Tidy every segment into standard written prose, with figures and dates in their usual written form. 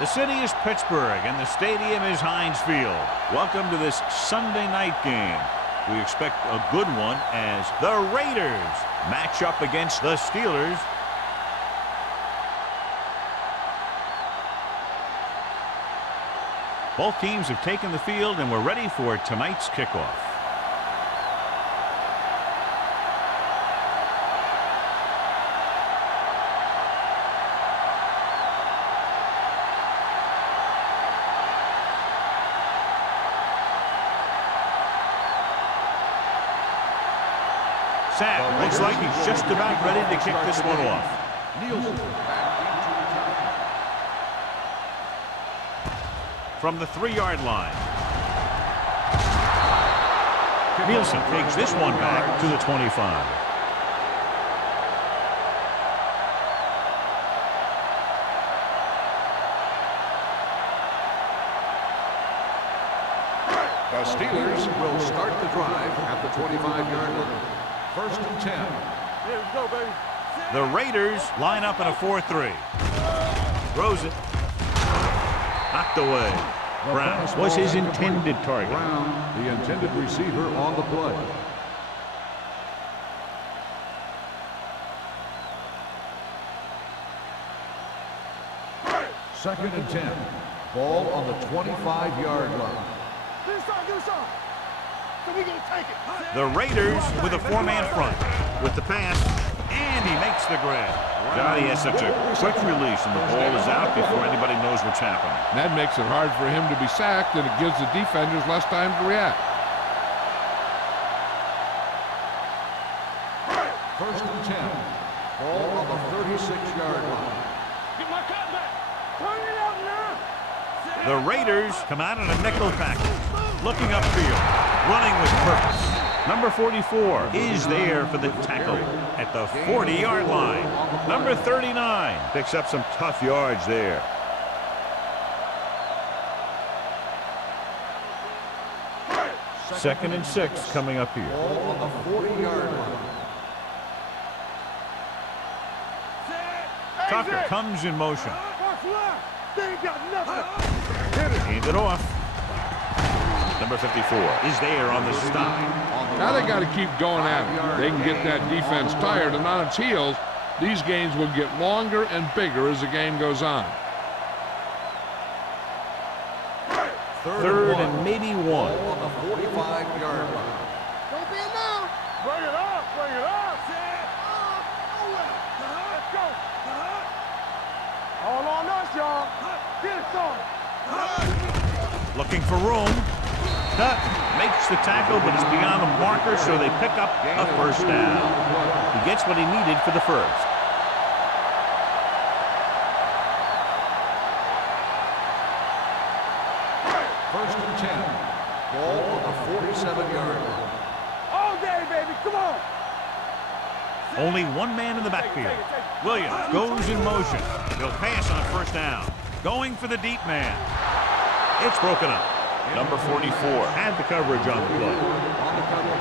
The city is Pittsburgh, and the stadium is Heinz Field. Welcome to this Sunday night game. We expect a good one as the Raiders match up against the Steelers. Both teams have taken the field, and we're ready for tonight's kickoff. Sack looks like he's just about ready to kick this one off. From the 3-yard line. Nielsen takes this one back to the 25. The Steelers will start the drive at the 25-yard line. 1st and 10. Here we go, baby. The Raiders line up in a 4-3. Throws it. Knocked away. Brown was his intended target. Brown, the intended receiver on the play. Second and 10. Ball on the 25-yard line. So we're gonna take it. The Raiders with a 4-man front. With the pass, and he makes the grab. God, he has such a quick release, and the ball is out before anybody knows what's happening. That makes it hard for him to be sacked, and it gives the defenders less time to react. 1st and 10. Ball on the 36-yard line. Get my cut back. Turn it out now. The Raiders come out in a nickel package. Looking upfield, running with purpose. Number 44 is there for the tackle at the 40-yard line. Number 39 picks up some tough yards there. Second and 6 coming up here. Ball on the 40-yard line. Tucker comes in motion. They ain't got nothing. Hands it off. Number 54 is there on the stop. Now they got to keep going at it. They can get that defense tired and on its heels. These games will get longer and bigger as the game goes on. Third and maybe 1. Ball on the 45-yard line. Don't be enough. Bring it up. Bring it up. Let's go. All on us, y'all. Get it started. Looking for room. Cut. Makes the tackle, but it's beyond the marker, so they pick up a first down. He gets what he needed for the first. First and 10. Ball on the 47-yard line. All day, baby. Come on. Only one man in the backfield. Williams goes in motion. He'll pass on first down. Going for the deep man. It's broken up. Number 44 had the coverage on the play. On the cover.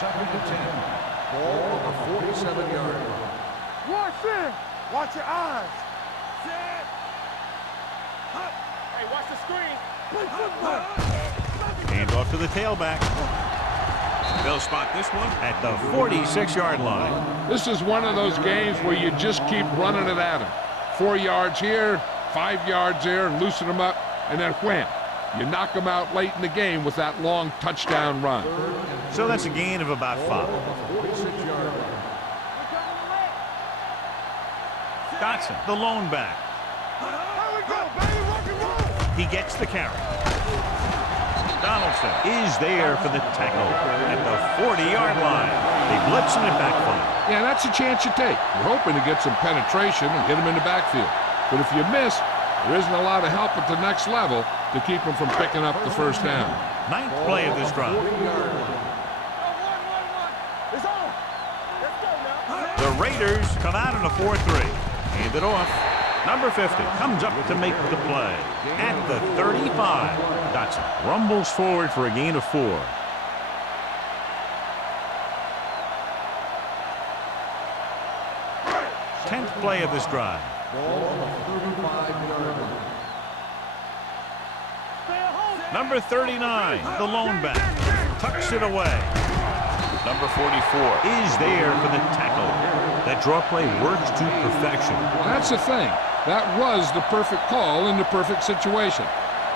Second and 10. Ball on the 47-yard line. Watch in. Watch your eyes. Set. Hey, watch the screen. Play football. Hand off to the tailback. They'll spot this one at the 46-yard line. This is one of those games where you just keep running it at them. 4 yards here, 5 yards there, and loosen them up, and then wham. You knock them out late in the game with that long touchdown run. So that's a gain of about 5. 46-yard line. Dotson, the lone back. Here we go, baby. Rock and roll. He gets the carry. Donaldson is there for the tackle at the 40-yard line. They blitz and it backfires. Yeah, that's a chance you take. You're hoping to get some penetration and get them in the backfield. But if you miss, there isn't a lot of help at the next level to keep them from picking up the first down. Ninth play of this drive. It's on. Let's go now. The Raiders come out in a 4-3. Hand it off. Number 50 comes up to make the play at the 35. Dotson rumbles forward for a gain of 4. 10th play of this drive. Ball on the 35-yard line. Number 39, the lone back, tucks it away. Number 44 is there for the tackle. That draw play works to perfection. Well, that's the thing. That was the perfect call in the perfect situation.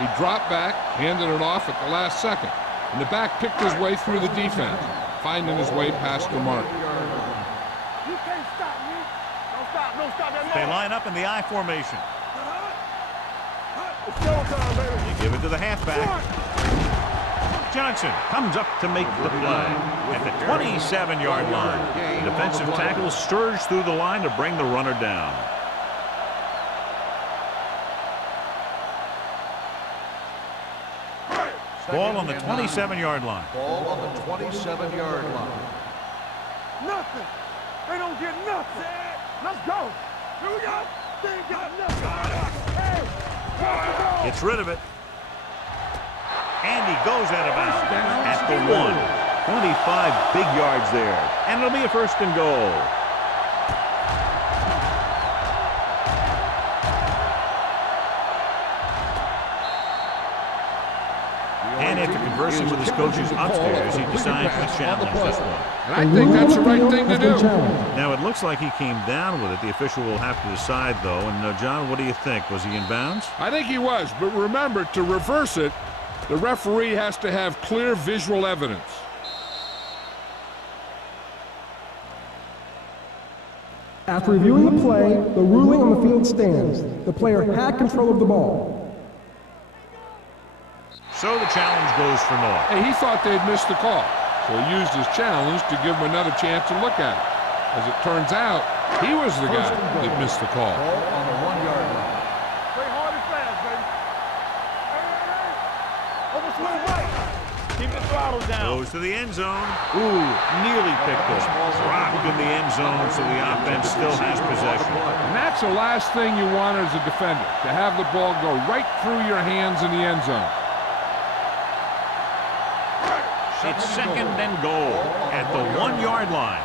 He dropped back, handed it off at the last second, and the back picked his way through the defense, finding his way past the mark. You can't stop me. Don't stop. Don't stop that. They line up in the I formation. It's showtime, baby. You give it to the halfback. Johnson comes up to make the play at the 27-yard line. The defensive tackle stirs through the line to bring the runner down. Ball on the 27-yard line. Ball on the 27-yard line. Nothing. They don't get nothing. Let's go. Here we go. They ain't got nothing. Hey, Gets rid of it. And he goes out of bounds at the 1. 25 big yards there. And it'll be a 1st and goal. And after conversing with his coaches upstairs, he decides to challenge this one. And I think that's the right thing to do. Now, it looks like he came down with it. The official will have to decide, though. And, John, what do you think? Was he in bounds? I think he was, but remember, to reverse it, the referee has to have clear visual evidence. After reviewing the play, the ruling on the field stands. The player had control of the ball. So the challenge goes for naught. Hey, he thought they'd missed the call, so he used his challenge to give him another chance to look at it. As it turns out, he was the guy that missed the call. Ball on the 1-yard line. play hard and fast, baby. Hey. Over swing right. Keep the throttle down. Goes to the end zone. Ooh, nearly picked up. Dropped in the end zone, so the offense still has possession. And that's the last thing you want as a defender, to have the ball go right through your hands in the end zone. It's 2nd and goal at the 1-yard line.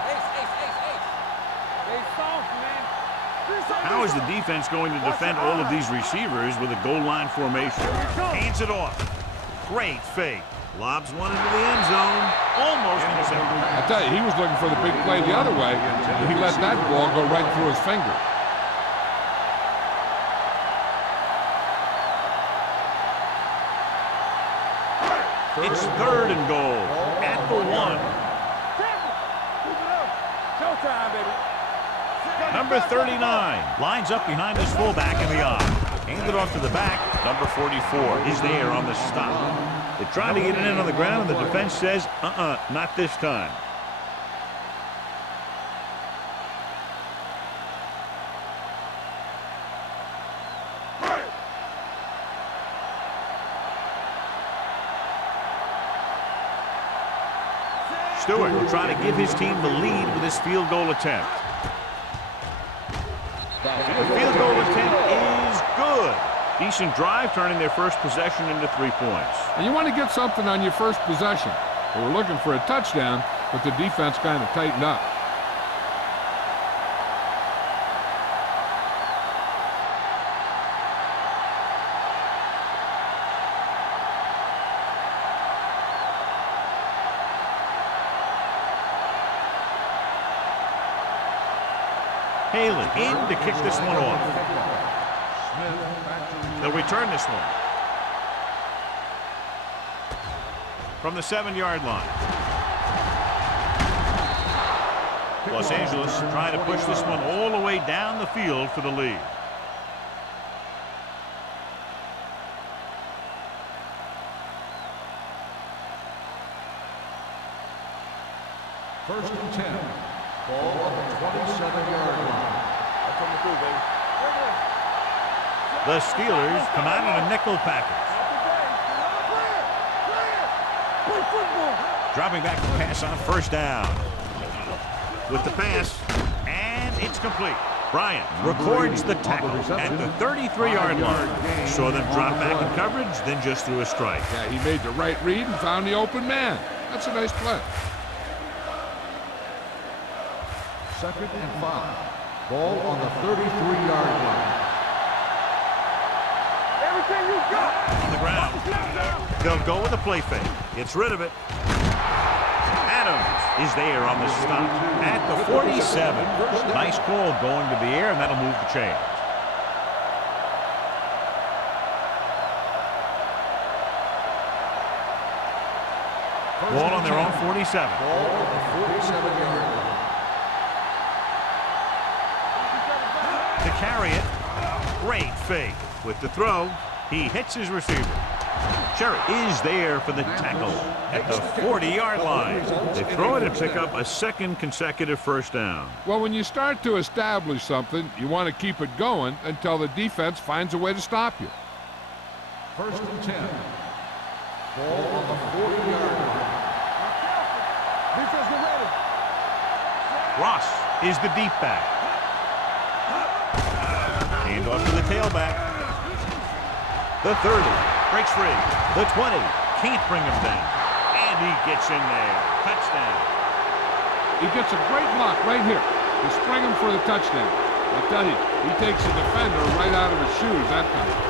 How is the defense going to defend all of these receivers with a goal line formation? Hands it off. Great fake. Lobs one into the end zone. Almost intercepted. I tell you, he was looking for the big play the other way, and he let that ball go right through his finger. It's 3rd and goal at the 1. Showtime, baby. Number 39 lines up behind his fullback in the I. Handed off to the back. Number 44 is there on the stop. They try to get it in on the ground, and the defense says, not this time. Stewart will try to give his team the lead with his field goal attempt. The field goal attempt is good. Decent drive, turning their first possession into 3 points. And you want to get something on your first possession. They were looking for a touchdown, but the defense kind of tightened up. Haley in to kick this one off. They'll return this one. From the 7-yard line. Los Angeles trying to push this one all the way down the field for the lead. First and 10. Ball on the 27-yard line. That's what we do, baby. The Steelers come out in a nickel package. Dropping back to pass on 1st down. With the pass, and it's complete. Bryant records the tackle at the 33-yard line. Saw them drop back in coverage, then just threw a strike. Yeah, he made the right read and found the open man. That's a nice play. 2nd and 5. Ball on the 33-yard line. Everything you got. On the ground. They'll go with a play fake. Gets rid of it. Adams is there on the stop at the 47. Nice call going to the air, and that'll move the chains. Ball on their own 47. Ball on the 47-yard line. To carry it. Great fake. With the throw, he hits his receiver. Sherry is there for the tackle at the 40-yard line. They throw it and pick up a second consecutive first down. Well, when you start to establish something, you want to keep it going until the defense finds a way to stop you. 1st and 10. Ball on the 40-yard line. Defense, get ready. Ross is the deep back. Hand off to the tailback. The 30 breaks free. The 20 can't bring him down. And he gets in there. Touchdown. He gets a great block right here to spring him for the touchdown. I tell you, he takes the defender right out of his shoes that time.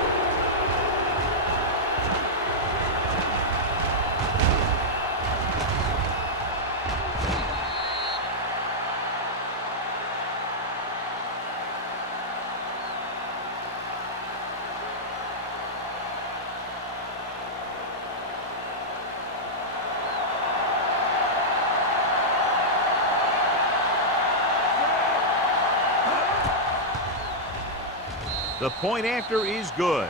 The point after is good.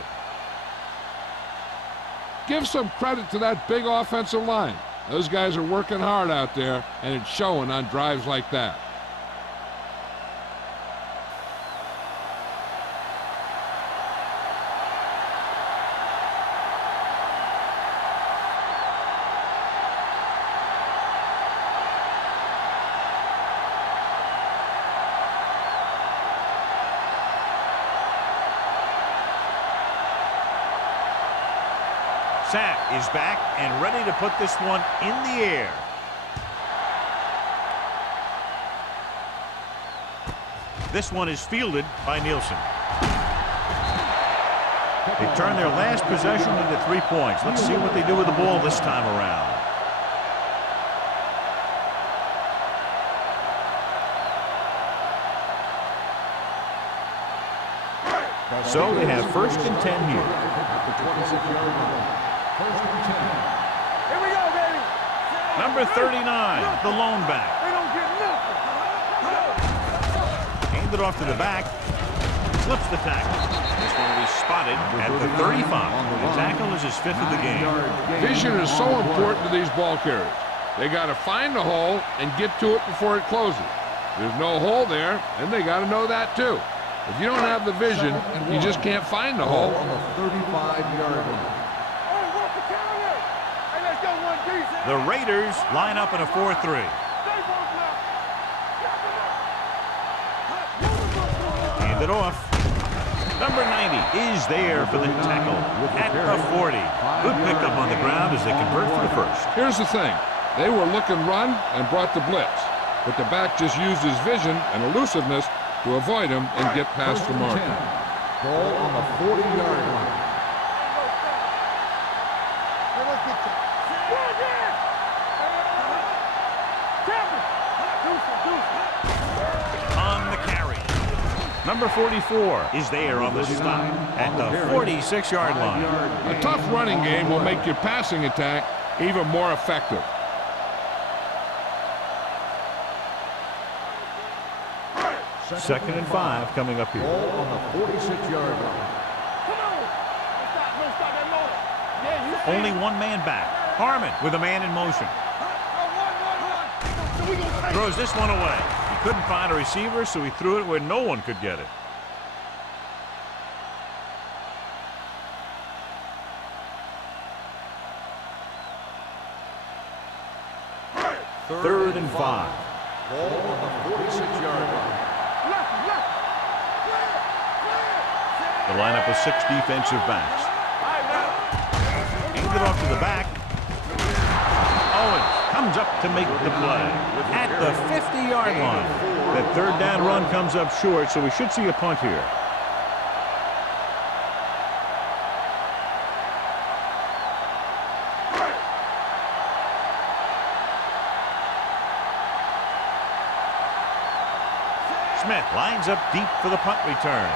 Give some credit to that big offensive line. Those guys are working hard out there, and it's showing on drives like that. Sack is back and ready to put this one in the air. This one is fielded by Nielsen. They turn their last possession into 3 points. Let's see what they do with the ball this time around. So they have 1st and 10 here. At the 26-yard line. 1st and 10. Here we go, baby. Number 39, the lone back. They don't get nothing. Hand it off to the back. Slips the tackle. This one will be spotted at the 35. The tackle is his 5th of the game. Vision is so important to these ball carriers. They got to find the hole and get to it before it closes. There's no hole there, and they got to know that too. If you don't have the vision, you just can't find the hole. On the 35-yard line. Hey, what's the counter? Hey, let's go one decent. The Raiders line up in a 4-3. Stay both left. Hand it off. Number 90 is there for the tackle at the 40. Good pickup on the ground as they convert for the first. Here's the thing. They were looking run and brought the blitz. But the back just used his vision and elusiveness to avoid him and get past the mark. Ball on the 40-yard line. On the carry. Number 44 is there on the stop at the 46-yard line. A tough running game will make your passing attack even more effective. Second and 5 coming up here. Ball on the 46-yard line. Only one man back. Harmon with a man in motion. Throws this one away. He couldn't find a receiver, so he threw it where no one could get it. Third and 5. Ball on the 46-yard line. The lineup of 6 defensive backs. Handed off to the back. Owens comes up to make the play at the 50-yard line. That third down run comes up short, so we should see a punt here. Smith lines up deep for the punt return.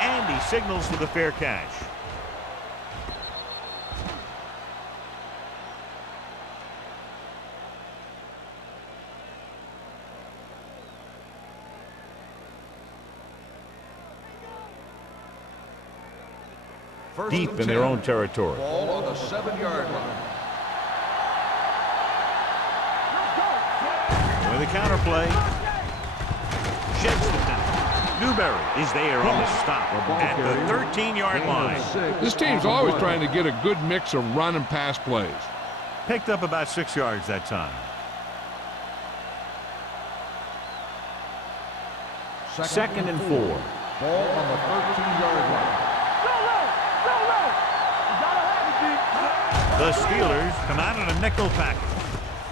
And he signals for the fair catch. Deep in their own territory. Ball on the 7-yard line. With a counter play. Sheds the penalty. Newberry is there on the stop at the 13-yard line. This team's always trying to get a good mix of run and pass plays. Picked up about 6 yards that time. Second and 4. Ball on the 13-yard line. The Steelers come out in a nickel package.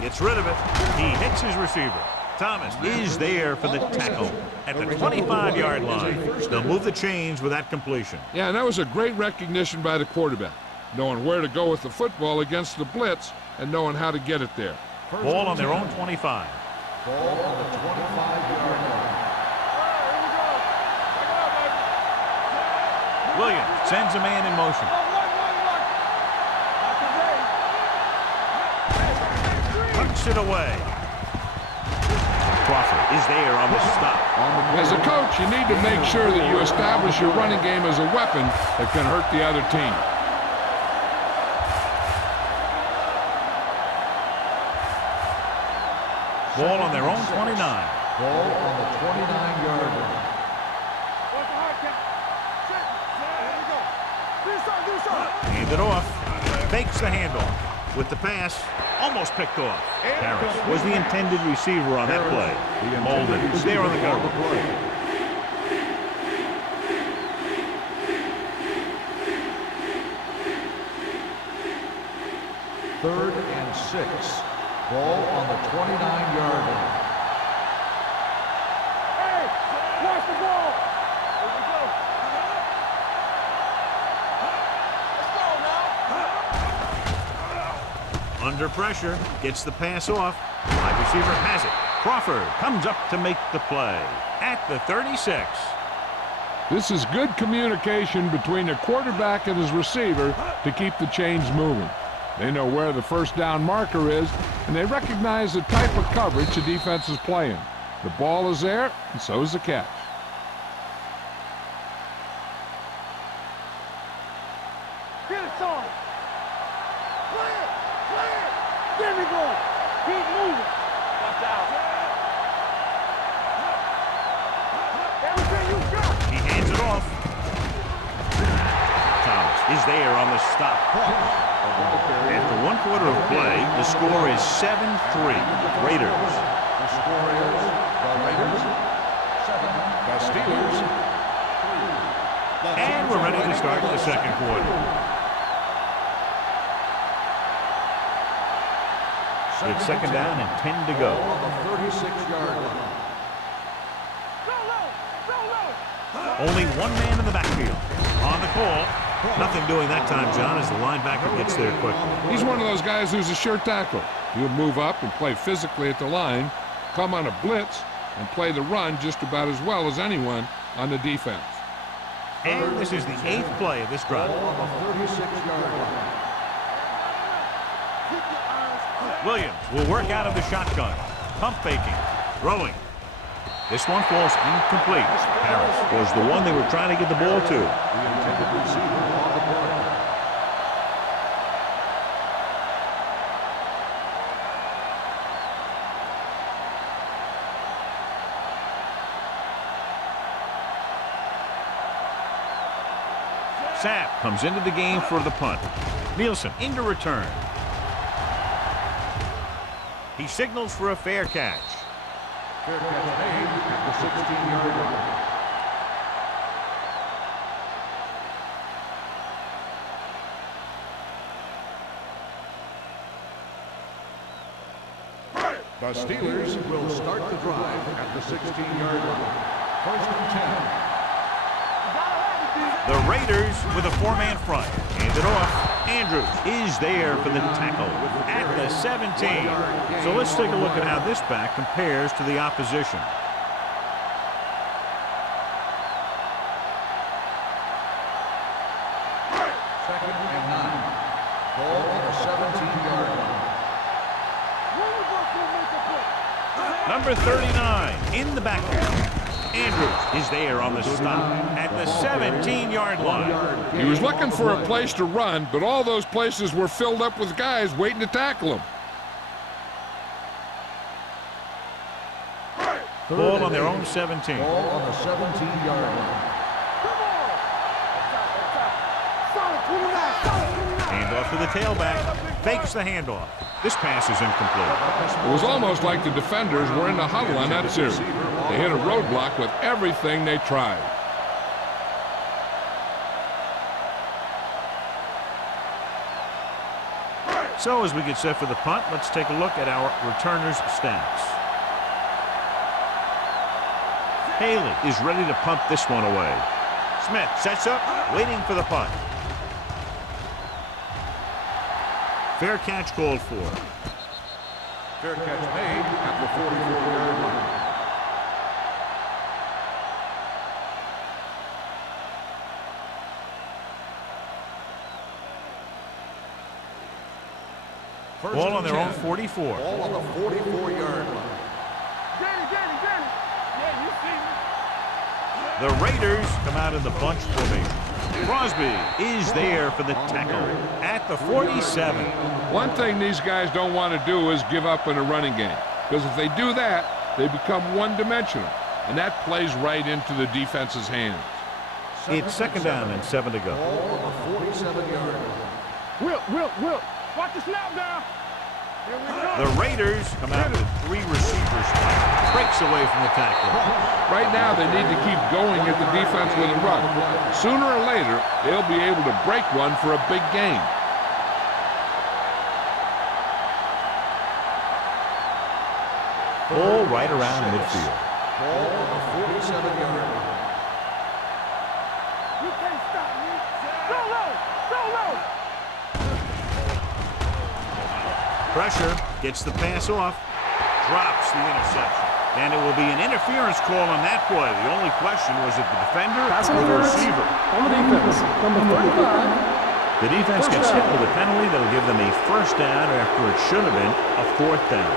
Gets rid of it. He hits his receiver. Thomas is there for the tackle at the 25-yard line. They'll move the chains with that completion. Yeah, and that was a great recognition by the quarterback, knowing where to go with the football against the blitz and knowing how to get it there. Ball on their own 25. Ball on the 25-yard line. Williams sends a man in motion. Punts it away. Crawford is there on the stop. As a coach, you need to make sure that you establish your running game as a weapon that can hurt the other team. Ball on their own 29. Ball on the 29-yard line. Hand it off. Fakes the handoff. With the pass, almost picked off. Harris was the intended receiver on that play. Molden was there on the cover. Third and 6. Ball on the 29-yard line. Hey, watch the ball. Here we go. Let's go now. Under pressure, gets the pass off. Wide receiver has it. Crawford comes up to make the play at the 36. This is good communication between the quarterback and his receiver to keep the chains moving. They know where the first down marker is, and they recognize the type of coverage the defense is playing. The ball is there, and so is the catch. Get it, son. Play it. Play it. There we go. Keep moving. Watch out. Everything you got. He hands it off. Thomas is there on the stop. After 1/4 of play, the score is 7-3. Raiders. The score is the Raiders 7, the Steelers 3. And we're ready to start the second quarter. It's second down and 10 to go. Ball on the 36-yard line. Only one man in the backfield. On the call. Nothing doing that time, John, as the linebacker gets there quickly. He's one of those guys who's a sure tackle. He'll move up and play physically at the line, come on a blitz, and play the run just about as well as anyone on the defense. And this is the 8th play of this drive. Ball on the 36-yard line. Williams will work out of the shotgun. Pump faking. Throwing. This one falls incomplete. Harris was the one they were trying to get the ball to. The intended receiver on the play. Sapp comes into the game for the punt. Nielsen into return. He signals for a fair catch. Fair catch made at the 16-yard line. The Steelers will start the drive at the 16-yard line. First and 10. The Raiders with a four-man front. Handed off. Andrews is there for the tackle at the 17. So let's take a look at how this back compares to the opposition. Second and 9. Ball on the 17-yard line. Number 39 in the backfield. Andrews is there on the stop at the 17-yard line. He was looking for a place to run, but all those places were filled up with guys waiting to tackle him. Ball on their own 17. Ball on the 17-yard line. Handoff to the tailback. Fakes the handoff. This pass is incomplete. It was almost like the defenders were in the huddle on that series. They hit a roadblock with everything they tried. So as we get set for the punt, let's take a look at our returners' stats. Haley is ready to punt this one away. Smith sets up, waiting for the punt. Fair catch called for. Fair catch made at the 44-yard line. Ball on their own 44. Ball on the 44-yard line. The Raiders come out in the bunch formation. Crosby is there for the tackle at the 47. One thing these guys don't want to do is give up in a running game, because if they do that, they become one-dimensional, and that plays right into the defense's hands. It's second down and 7 to go. Ball on the 47-yard line. Will. Watch the snap down. Here we go. The Raiders come out with 3 receivers. Breaks away from the tackle. Right now, they need to keep going at the defense with a run. Sooner or later, they'll be able to break one for a big gain. Ball right around midfield. Ball on the 47-yard line. You can't stop me. Go low. Pressure, gets the pass off, drops the interception. And it will be an interference call on that play. The only question was it the defender Pass or the interference receiver. on the defense. Number 35. The defense gets hit with a penalty that'll give them a first down after it should have been a 4th down.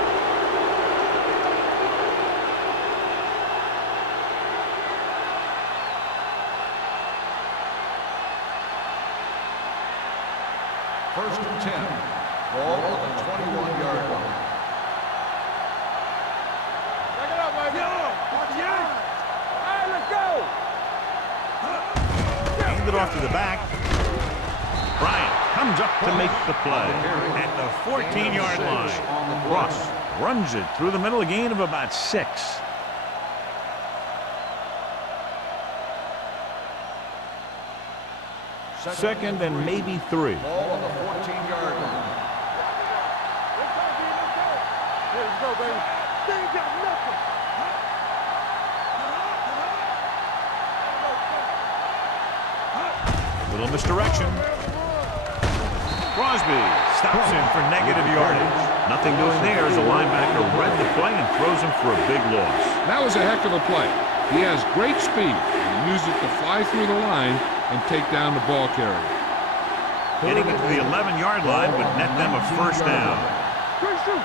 First and 10. Ball on the 21-yard line. Handed off to the back. Bryant comes up to make the play at the 14-yard line. Ross runs it through the middle, a gain of about 6. Second and maybe 3. Ball on the 14-yard line. Let's go, baby. They ain't got nothing. Little misdirection. Crosby stops him for negative yardage. Nothing doing there as the linebacker read the play and throws him for a big loss. That was a heck of a play. He has great speed, and he used it to fly through the line and take down the ball carrier. Getting it to the 11-yard line would net them a first down. Let's go.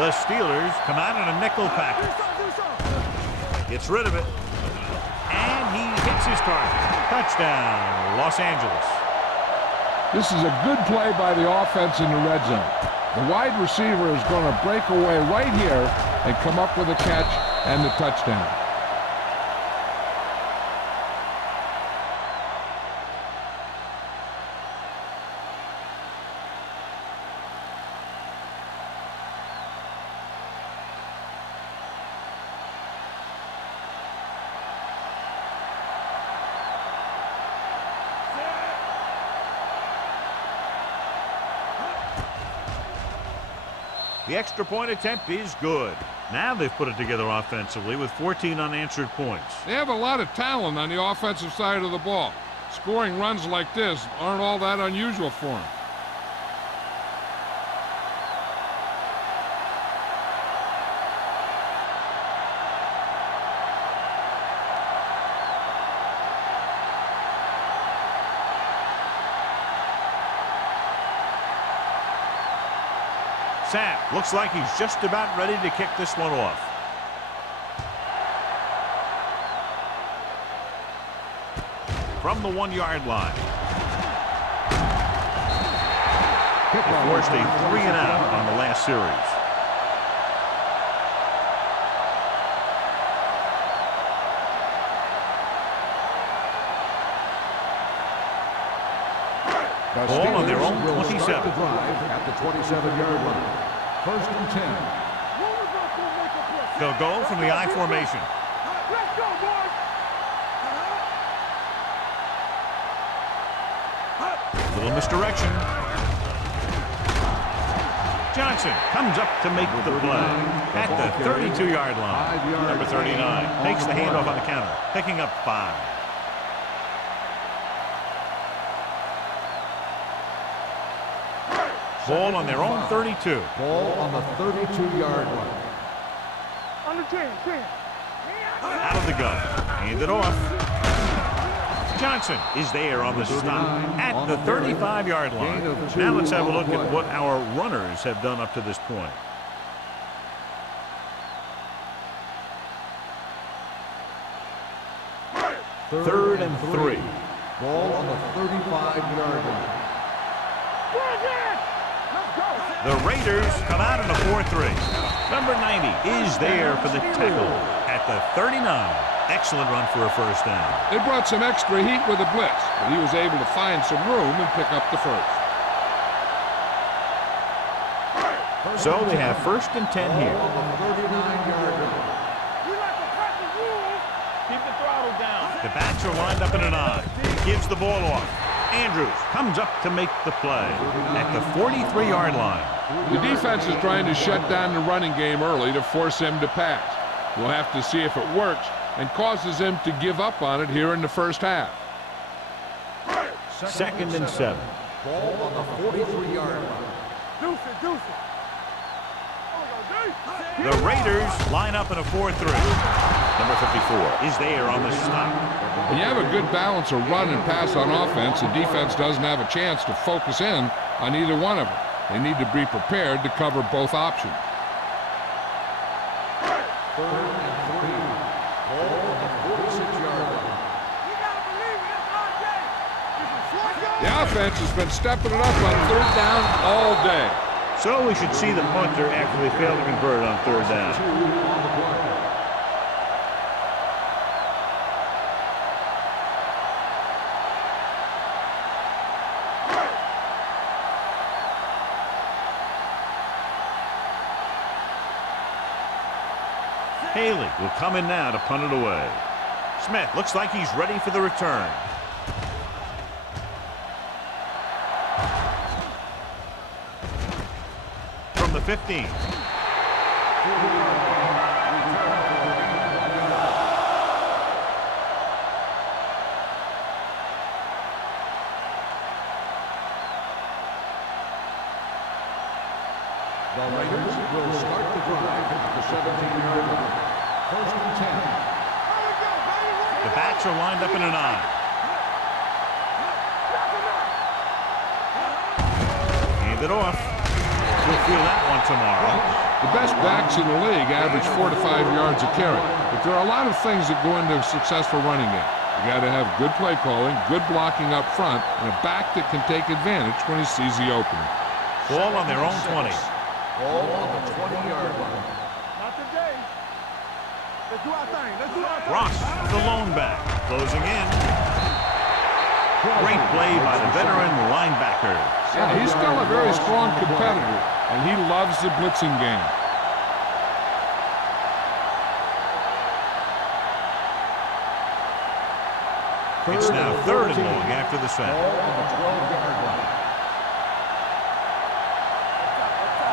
The Steelers come out in a nickel package. Gets rid of it. And he hits his target. Touchdown, Los Angeles. This is a good play by the offense in the red zone. The wide receiver is going to break away right here and come up with a catch and the touchdown. The extra point attempt is good. Now they've put it together offensively with 14 unanswered points. They have a lot of talent on the offensive side of the ball. Scoring runs like this aren't all that unusual for them. Sapp looks like he's just about ready to kick this one off. From the 1-yard line. They forced a 3-and-out on the last series. Ball on their own 27. The drive at the 27-yard line. First and 10. They'll go from the I formation. Let's go, boys. Little misdirection. Johnson comes up to make the play at the 32-yard line. Number 39 takes the handoff on the counter, picking up 5. Ball on their own 32. Ball on the 32-yard line. Under 10. Out of the gun. Hand it off. Johnson is there on the stop at the 35-yard line. Now let's have a look at what our runners have done up to this point. Third and 3. Ball on the 35-yard line. The Raiders come out in a 4-3. Number 90 is there for the tackle at the 39. Excellent run for a first down. They brought some extra heat with a blitz, but he was able to find some room and pick up the first. So they have first and 10 here. On the 39-yard line. Keep the throttle down. The backs are lined up in an I. Gives the ball off. Andrews comes up to make the play at the 43-yard line. The defense is trying to shut down the running game early to force him to pass. We'll have to see if it works and causes him to give up on it here in the first half. Second and 7. Ball on the 43-yard line. Deuce it. The Raiders line up in a 4-3. Number 54 is there on the stop. When you have a good balance of run and pass on offense, the defense doesn't have a chance to focus in on either one of them. They need to be prepared to cover both options. Third and 3. Ball on the 46-yard line. The offense has been stepping it up on third down all day. So we should see the punter after they fail to convert on third down. 2 on the play. Haley will come in now to punt it away. Smith looks like he's ready for the return. From the 15. The Raiders will start the drive at the 17-yard line. First and 10. The backs are lined up in an I. Hand it off. We'll feel that one tomorrow. The best backs in the league average 4 to 5 yards a carry. But there are a lot of things that go into a successful running game. You got to have good play calling, good blocking up front, and a back that can take advantage when he sees the opening. Ball on their own 20. Ball on the 20-yard line. Not today. Let's do our thing. Ross, the lone back, closing in. Great play by the veteran linebacker. Yeah, he's still a very strong competitor, and he loves the blitzing game. It's now third and long after the sack. Ball on the 12-yard line.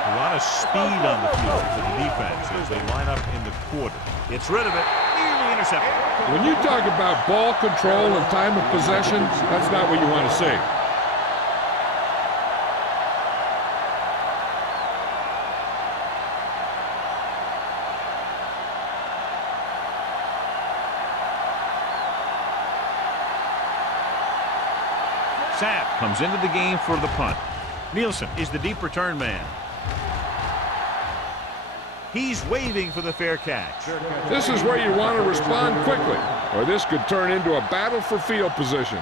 A lot of lot of speed on the field for the defense as they line up in the quarter. Gets rid of it. Nearly intercepted. When you talk about ball control and time of possession, that's not what you want to see. Sapp comes into the game for the punt. Nielsen is the deep return man. He's waving for the fair catch. This is where you want to respond quickly, or this could turn into a battle for field position.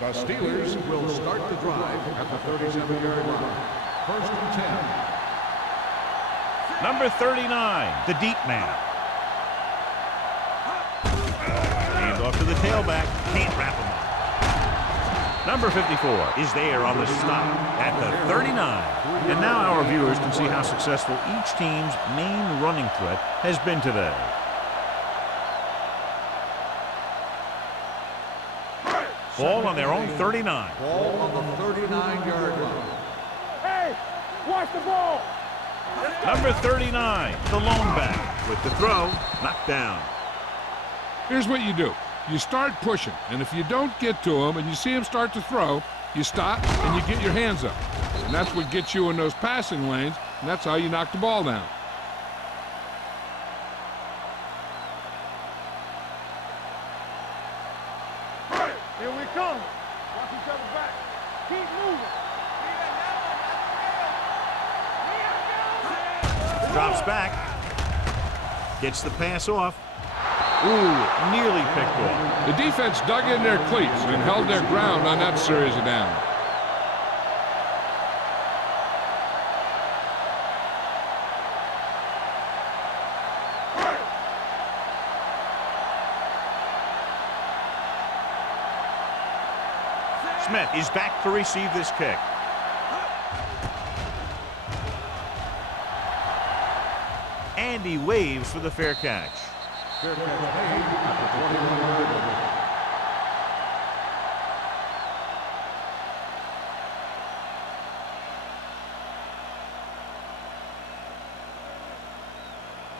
The Steelers will start the drive at the 37-yard line. First and 10. Number 39, the deep man. Hand off to the tailback. Can't wrap him up. Number 54 is there on the stop at the 39. And now our viewers can see how successful each team's main running threat has been today. Ball on their own 39. Ball on the 39-yard line. Hey, watch the ball. Number 39, the lone back. With the throw, knocked down. Here's what you do. You start pushing, and if you don't get to him and you see him start to throw, you stop and you get your hands up. And that's what gets you in those passing lanes, and that's how you knock the ball down. Here we come. Watch each other back. Keep moving. Drops back. Gets the pass off. Ooh, nearly picked off. The defense dug in their cleats and held their ground on that series of downs. Smith is back to receive this kick. And he waves for the fair catch. Fair catch made at the 21-yard line.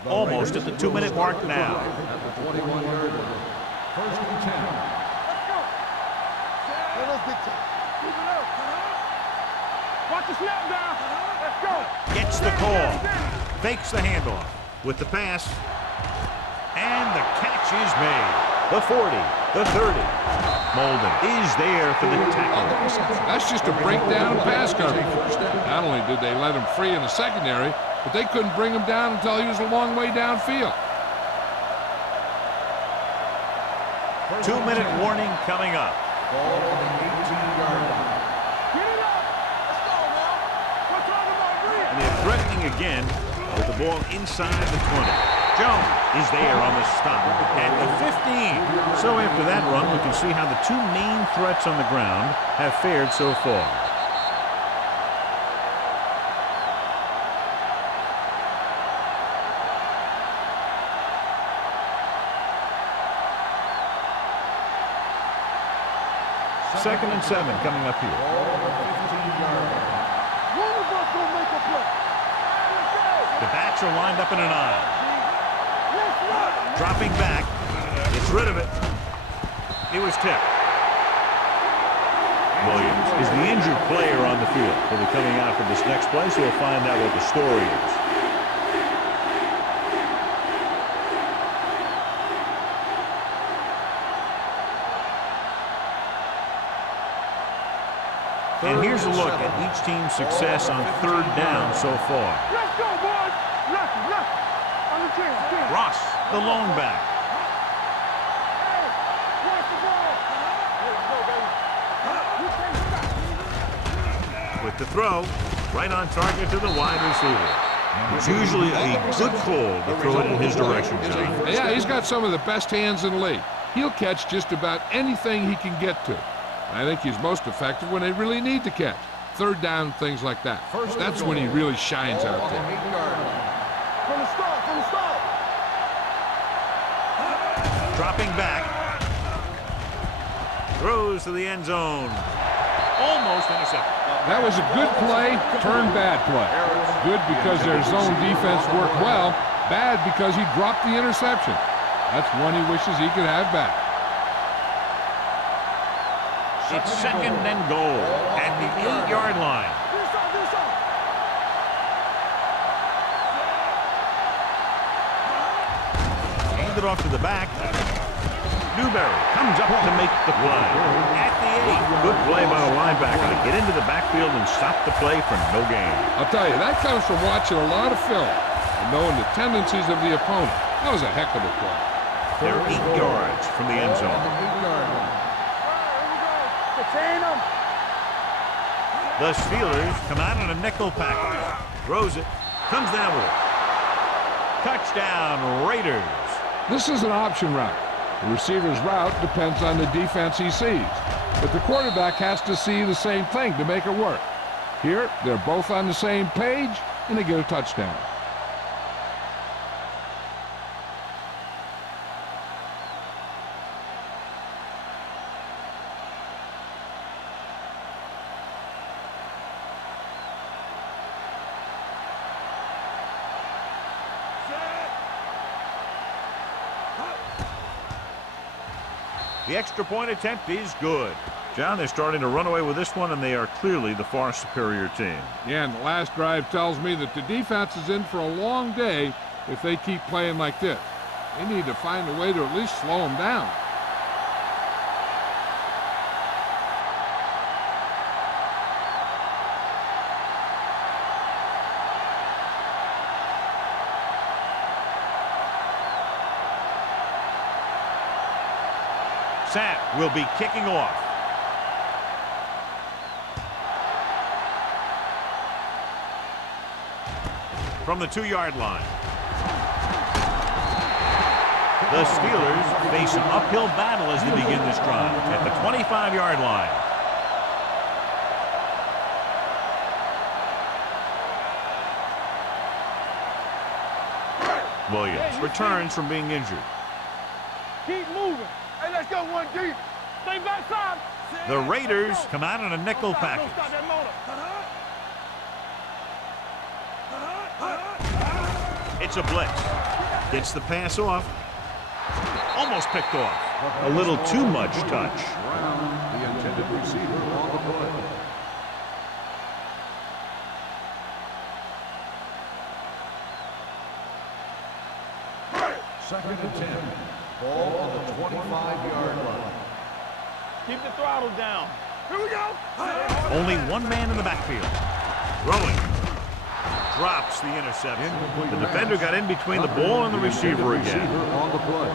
Almost at the 2-minute mark now. At the 21-yard line. First and 10. Let's get to keep it up. Watch the snap down. Let's go. Gets the call. Fakes the handoff. With the pass. And the catch is made. The 40, the 30. Molden is there for the tackle. That's just a breakdown of pass coverage. Not only did they let him free in the secondary, but they couldn't bring him down until he was a long way downfield. 2-minute warning coming up. Ball on the 18-yard line. Get it up. Let's go now. We're talking about real. And they're threatening again with the ball inside the 20. Jones is there on the stop at the 15. So after that run, we can see how the two main threats on the ground have fared so far. Second and 7 coming up here. Ball on the 15-yard line. One of us gonna make a play. The backs are lined up in an aisle. Let's run. Dropping back. Gets rid of it. It was tipped. Williams is the injured player on the field. He'll be coming out for this next play, so we'll find out what the story is. And here's a look at each team's success on third down so far. Let's go, boys. Left. On the 10. Ross, the lone back. Hey, watch the ball. Here we go, baby. We can't stop. With the throw, right on target to the wide receiver. It's usually a good call to throw it in his direction, John. Yeah, he's got some of the best hands in the league. He'll catch just about anything he can get to. I think he's most effective when they really need to catch. Third down, things like that. That's when he really shines out there. From the start. Dropping back. Throws to the end zone. Almost intercepted. That was a good play, turned bad play. Good because their zone defense worked well. Bad because he dropped the interception. That's one he wishes he could have back. It's second and goal at the 8-yard line. Handed off to the back. Newberry comes up to make the play. At the 8. Good play by the linebacker to get into the backfield and stop the play for no gain. I'll tell you, that comes from watching a lot of film and knowing the tendencies of the opponent. That was a heck of a play. They're 8 yards from the end zone. The Steelers come out in a nickel package. Throws it. Comes down with it. Touchdown, Raiders. This is an option route. The receiver's route depends on the defense he sees. But the quarterback has to see the same thing to make it work. Here, they're both on the same page, and they get a touchdown. The extra point attempt is good. John, they're starting to run away with this one, and they are clearly the far superior team. Yeah, and the last drive tells me that the defense is in for a long day if they keep playing like this. They need to find a way to at least slow them down. Sapp will be kicking off. From the 2-yard line. The Steelers face an uphill battle as they begin this drive at the 25-yard line. Williams returns from being injured. Keep moving. Hey, let's go one deep. Stay backside. The Raiders come out in a nickel package. Don't stop that motor. It's a blitz. Gets the pass off. Almost picked off. A little too much touch. The intended receiver on the play. Second and 10. Ball on the 25-yard line. Keep the throttle down. Here we go. Only one man in the backfield. Throwing. Drops the interception. The defender got in between the ball and the receiver again. On the play.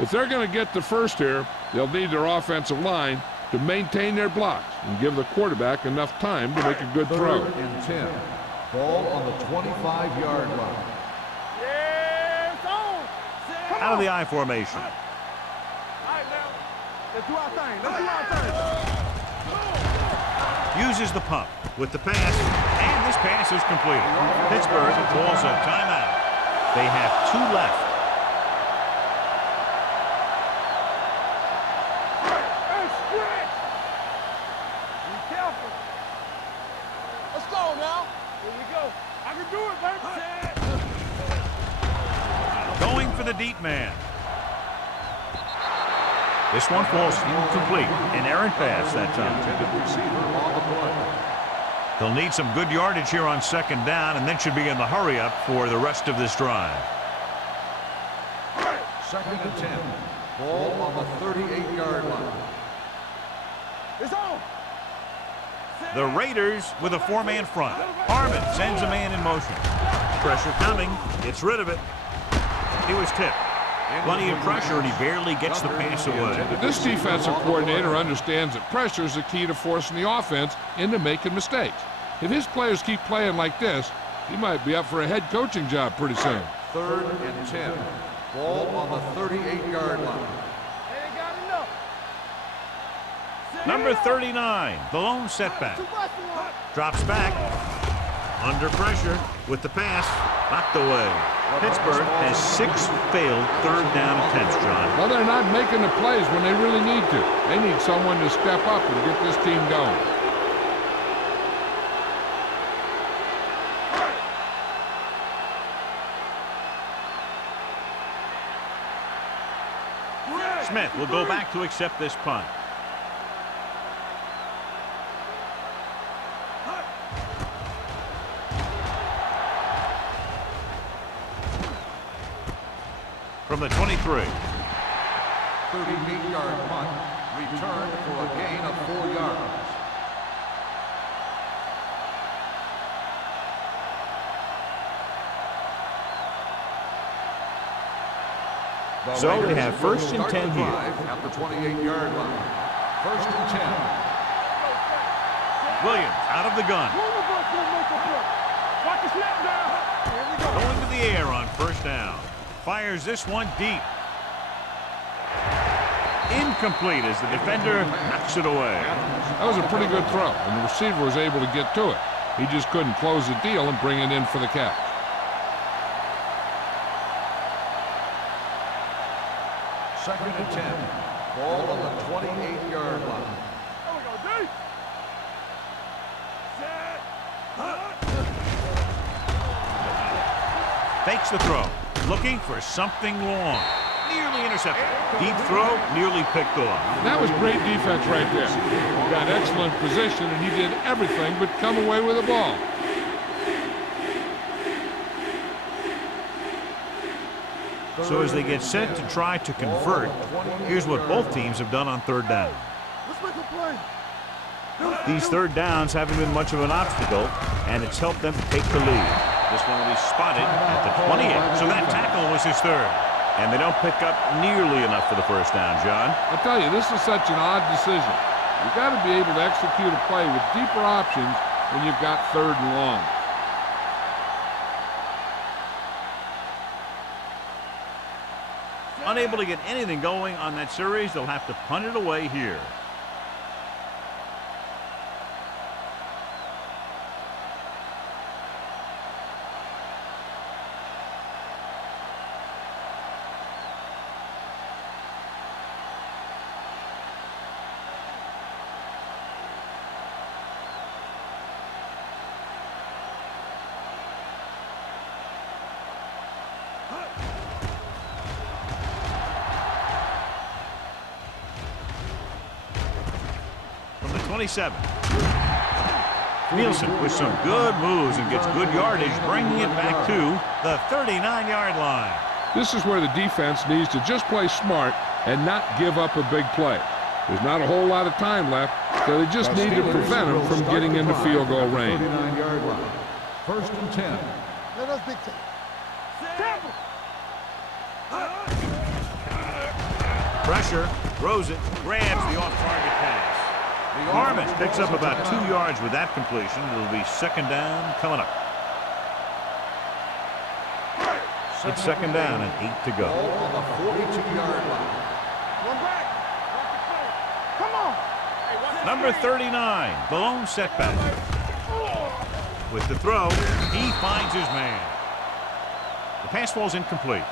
If they're going to get the first here, they'll need their offensive line to maintain their blocks and give the quarterback enough time to make a good throw. Third and 10. Ball on the 25-yard line. Yeah, it's on. Out of the I formation. All right, now. Let's do our thing. Let's do our thing. Uses the pump with the pass, and this pass is completed. Pittsburgh calls a timeout. They have 2 left. Hey, stretch. Be careful. Let's go now. Here we go. I can do it, baby. Going for the deep man. This one falls incomplete. An errant pass that time. Intended receiver on the play. They'll need some good yardage here on second down, and then should be in the hurry up for the rest of this drive. Second and 10. Ball on the 38-yard line. It's on. The Raiders with a 4-man front. Harmon sends a man in motion. Pressure coming. Gets rid of it. He was tipped. Plenty of pressure, and he barely gets the pass away. This defensive coordinator understands that pressure is the key to forcing the offense into making mistakes. If his players keep playing like this, he might be up for a head coaching job pretty soon. Third and 10. Ball on the 38-yard line. Ain't got enough. Number 39, the lone setback. Drops back. Under pressure. with the pass knocked away. Pittsburgh has 6 failed third down attempts, John. Well, they're not making the plays when they really need to. They need someone to step up and get this team going. Smith will go back to accept this punt. From the 23. 38-yard punt, returned for a gain of 4 yards. So they have first and 10 here. At the 28-yard line. First and 10. Williams out of the gun. Going to the air on first down. Fires this one deep. Incomplete as the defender knocks it away. That was a pretty good throw, and the receiver was able to get to it. He just couldn't close the deal and bring it in for the catch. Second and 10. Ball on the 28-yard line. There we go, D. Fakes the throw. Looking for something long. Nearly intercepted. Deep throw, nearly picked off. That was great defense right there. He got excellent position, and he did everything but come away with the ball. So as they get set to try to convert, here's what both teams have done on third down. Let's make a play. These third downs haven't been much of an obstacle, and it's helped them take the lead. This one will be spotted at the 28. So that tackle was his third. And they don't pick up nearly enough for the first down, John. I tell you, this is such an odd decision. You've got to be able to execute a play with deeper options when you've got third and long. Unable to get anything going on that series, they'll have to punt it away here. From the 27. Nielsen with some good moves and gets good yardage, bringing it back to the 39-yard line. This is where the defense needs to just play smart and not give up a big play. There's not a whole lot of time left, so they just need to prevent them from getting into field goal range. 39-yard line. First and 10. Let us dictate. Temple. Pressure, throws it, grabs the off-target pass. Harmon picks up about 2 yards with that completion. It'll be second down coming up. It's second down and 8 to go. On the 42-yard line. Run back. Come on. Number 39, the lone setback. With the throw, he finds his man. The pass falls incomplete.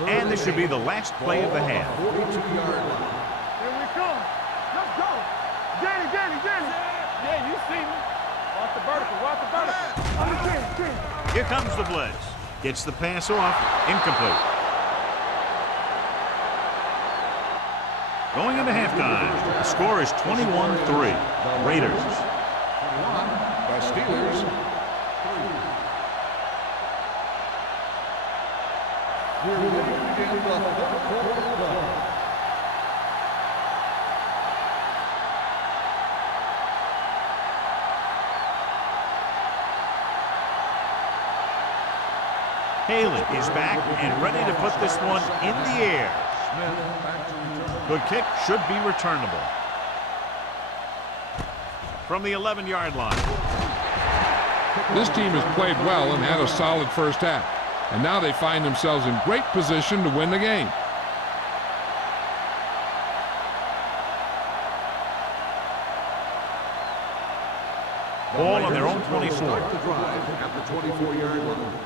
And this should be the last play of the half. 42-yard line. Here we come. Let's go. Danny. Yeah, you see me. Watch the vertical. Here comes the blitz. Gets the pass off. Incomplete. Going into halftime, the score is 21-3. Raiders. The Steelers. We're late in the third quarter. Haley is back and ready to put this one in the air. Good kick, should be returnable. From the 11-yard line. This team has played well and had a solid first half. And now they find themselves in great position to win the game. Ball on their own 24. Start the drive at the 24-yard line.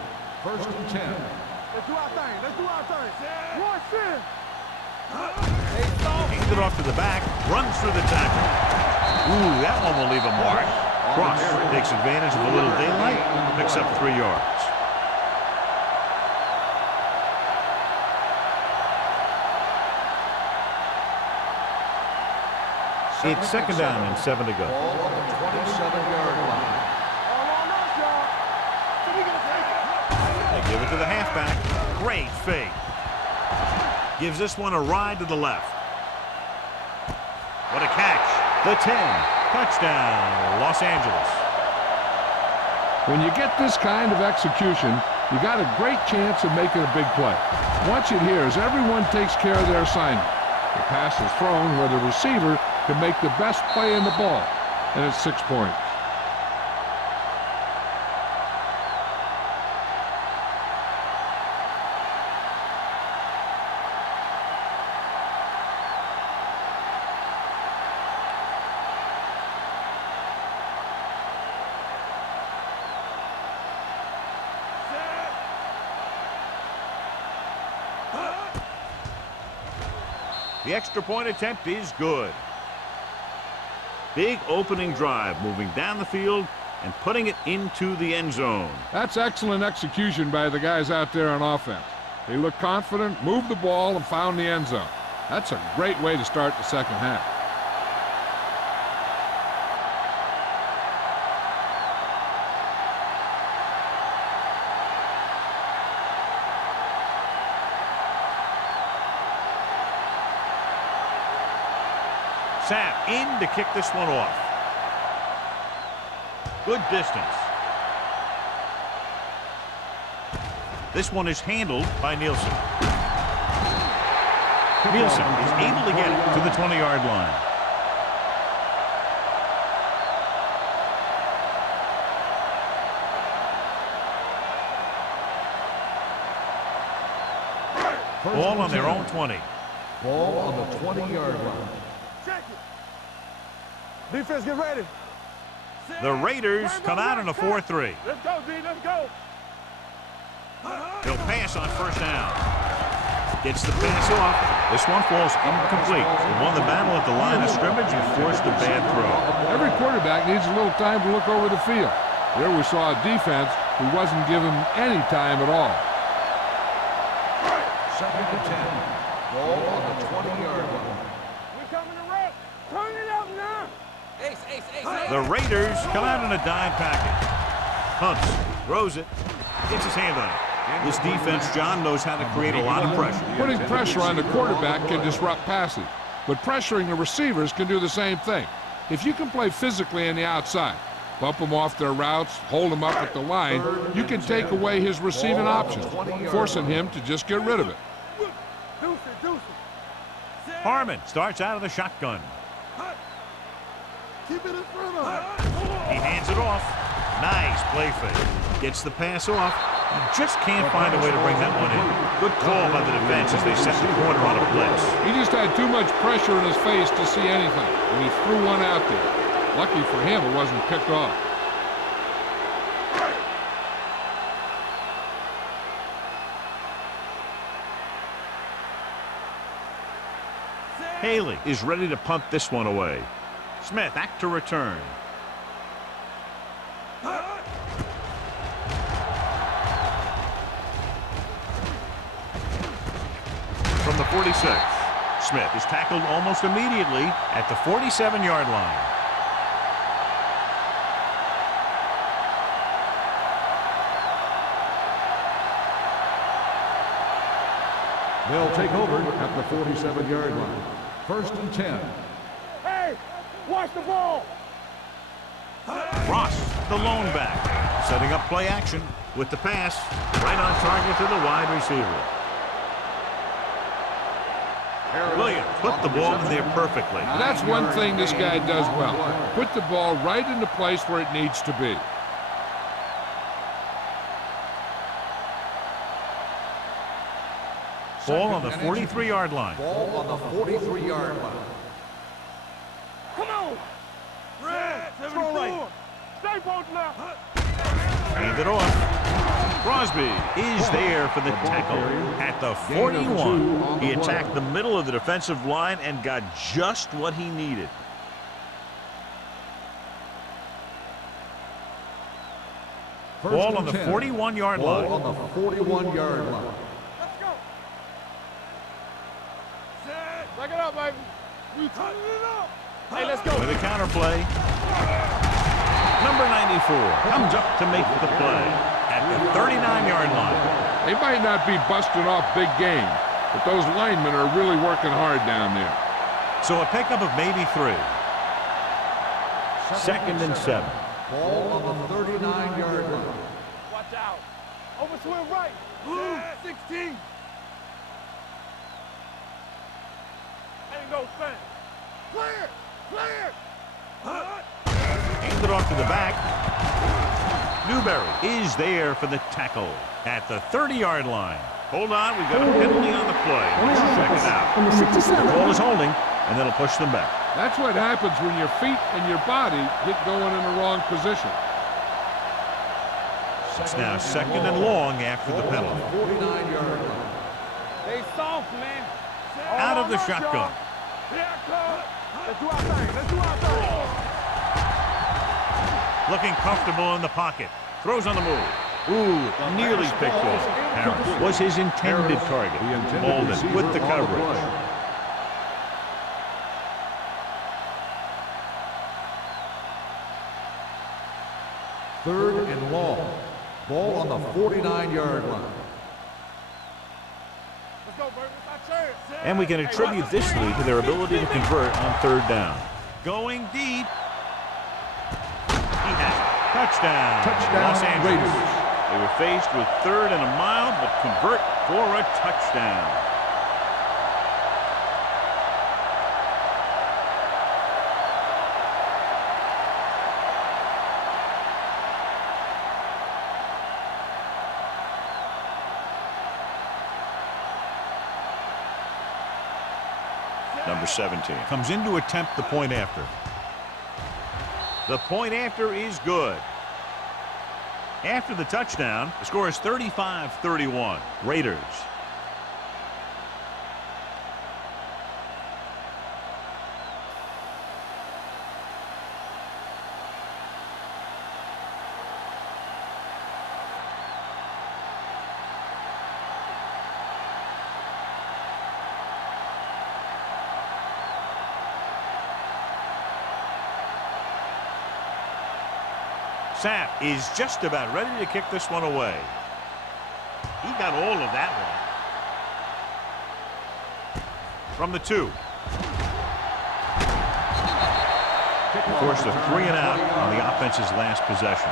First and 10. Let's do our thing. Let's do our thing. Rush in. Hands it off to the back. Runs through the tackle. Ooh, that one will leave a mark. Cross takes advantage of a little daylight. Picks up 3 yards. It's second down and 7 to go. Ball on the 27-yard line. All on us, y'all. So we gonna take it. They give it to the halfback. Great fake. Gives this one a ride to the left. What a catch. The 10. Touchdown, Los Angeles. When you get this kind of execution, you got a great chance of making a big play. Watch it here as everyone takes care of their assignment. The pass is thrown where the receiver can make the best play in the ball, and it's 6 points. The extra point attempt is good. Big opening drive, moving down the field and putting it into the end zone. That's excellent execution by the guys out there on offense. They looked confident, moved the ball, and found the end zone. That's a great way to start the second half. Sapp in to kick this one off. Good distance. This one is handled by Nielsen. Nielsen is able to get it to the 20-yard line. Ball on their own 20. Ball on the 20-yard line. Check it. Defense, get ready. The Raiders come out in a 4-3. Let's go, D. Let's go. He'll pass on first down. Gets the pass off. This one falls incomplete. He won the battle at the line of scrimmage and forced a bad throw. Every quarterback needs a little time to look over the field. There we saw a defense who wasn't given any time at all. Second and 10. Ball on the 20-yard line. We coming to rush. Turn it up now. The Raiders come out in a dime package. Hunts, throws it, gets his hand on it. This defense, John, knows how to create a lot of pressure. Putting pressure on the quarterback can disrupt passing, but pressuring the receivers can do the same thing. If you can play physically on the outside, bump them off their routes, hold them up at the line, you can take away his receiving options, forcing him to just get rid of it. Deuce it. Harmon starts out of the shotgun. Keep it in front of him. He hands it off. Nice play fake. Gets the pass off. He just can't find a way to bring that one in. Good call by the defense as they set the corner on a blitz. He just had too much pressure in his face to see anything, and he threw one out there. Lucky for him, it wasn't picked off. Haley is ready to punt this one away. Smith back to return. From the 46, Smith is tackled almost immediately at the 47-yard line. They'll take over at the 47-yard line. First and 10. Hey, watch the ball. Ross, the lone back, setting up play action with the pass right on target to the wide receiver. Williams put the ball in there perfectly. That's one thing this guy does well. Put the ball right in the place where it needs to be. Ball on the 43-yard line. Ball on the 43-yard line. Come on. Red, throw right. Stay Hand it off. Crosby is there for the tackle at the 41. He attacked the middle of the defensive line and got just what he needed. Ball on the 41-yard line. Ball on the 41-yard line. Let's go. Back it up, baby. We turning it up. Hey, let's go. With a counter play. Number 94 comes up to make the play at the 39-yard line. They might not be busting off big game, but those linemen are really working hard down there. So a pickup of maybe 3. Second and 7. Ball on the 39-yard line. Watch out. Over to his right. Blue 16. Ain't no fan. Clear. Clear. Hand it off to the back. Newberry is there for the tackle at the 30-yard line. Hold on, we've got a penalty on the play. Let's check it out. Number 67. The ball is holding, and that'll push them back. That's what happens when your feet and your body get going in the wrong position. It's now second and long after the penalty. 49-yard line. They soft, man. Out of the shotgun. Here I come. Let's do our thing. Let's do our thing. Looking comfortable in the pocket. Throws on the move. Ooh, nearly picked off. Harris was his intended target. Holden with the coverage. Third and long. Ball on the 49-yard line. Let's go, baby. It's our chance. And we can attribute this lead to their ability to convert on third down. Going deep. He has it. Touchdown. Touchdown, Los Angeles. Raiders. They were faced with third and a mile, but convert for a touchdown. Number 17 comes in to attempt the point after. The point after is good. After the touchdown, the score is 35-31. Raiders. Sapp is just about ready to kick this one away. He got all of that one. From the 2. Forced a 3 and out on the offense's last possession.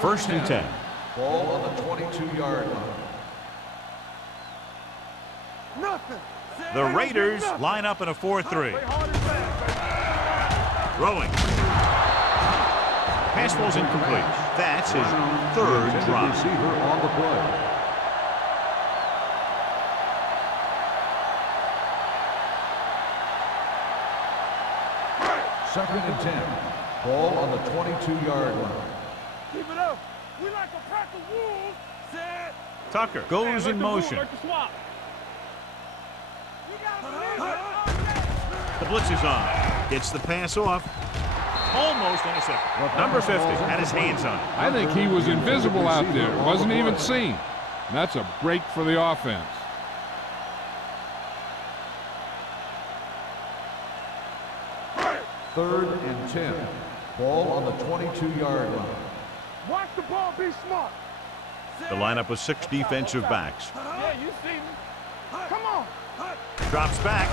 First and 10. Ball on the 22-yard line. Nothing. The Raiders line up in a 4-3. Throwing. Pass ball's incomplete. That's his third drop. Receiver on the play. Second and 10. Ball on the 22-yard line. Keep it up. We like a pack of wolves. Set. Tucker goes in motion. The blitz is on. Gets the pass off. Almost intercepted. Number 50 had his hands on it. I think he was invisible out there. Wasn't even seen. And that's a break for the offense. Third and 10. Ball on the 22-yard line. Watch the ball. Be smart. The lineup was 6 defensive backs. Yeah, you see me. Come on. Drops back.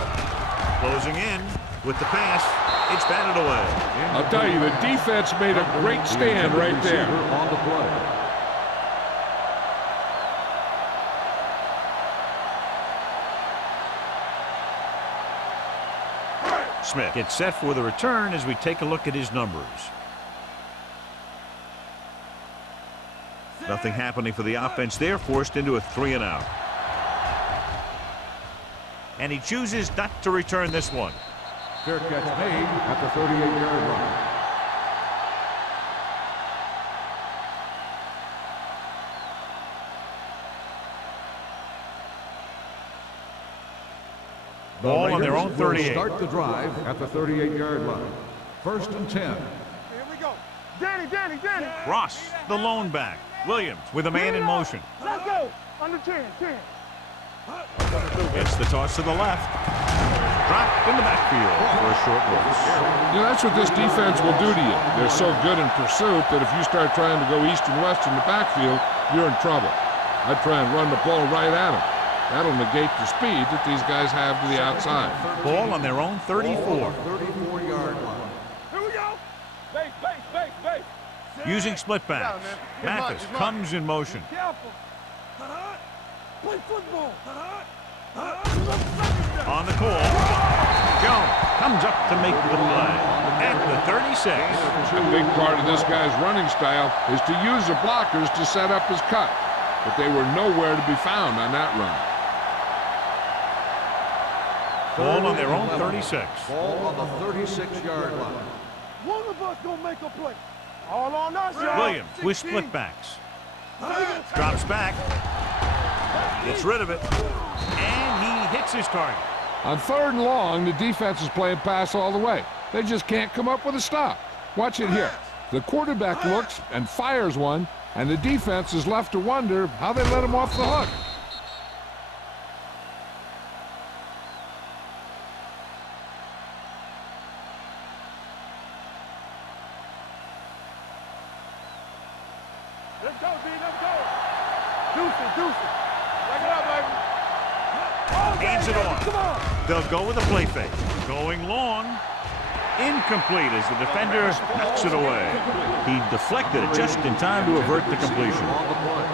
Closing in with the pass. It's batted away. I'll tell you, the defense made a great stand right there. Receiver on the play. Smith gets set for the return as we take a look at his numbers. Nothing happening for the offense. They're forced into a 3-and-out. And he chooses not to return this one. Fair catch made at the 38-yard line. Ball on their own 38. Start the drive at the 38-yard line. 1st and 10. Here we go. Danny. Ross, the lone back. Williams with a man in motion. Let's go. Under 10. Gets the toss to the left. Dropped in the backfield for a short loss. You know, that's what this defense will do to you. They're so good in pursuit that if you start trying to go east and west in the backfield, you're in trouble. I'd try and run the ball right at them. That'll negate the speed that these guys have to the outside. Ball on their own 34. 34-yard line. Here we go. Base. Using split backs. Mathis comes in motion. Careful. Play football. On the call. Jones comes up to make the play. At the 36. A big part of this guy's running style is to use the blockers to set up his cut. But they were nowhere to be found on that run. Ball on their own 36. Ball on the 36-yard line. One of us gonna make a play. All on us, y'all. Williams with split backs. Drops back. Gets rid of it. And he hits his target. On 3rd and long, the defense is playing pass all the way. They just can't come up with a stop. Watch it here. The quarterback looks and fires one, and the defense is left to wonder how they let him off the hook. Let's go, D. Let's go. Deuce it. Back it up, baby. Oh, Hands it off. Come on. They'll go with a play fake. Going long. Incomplete as the defender knocks it away. He deflected it just in time to avert the completion. On the play.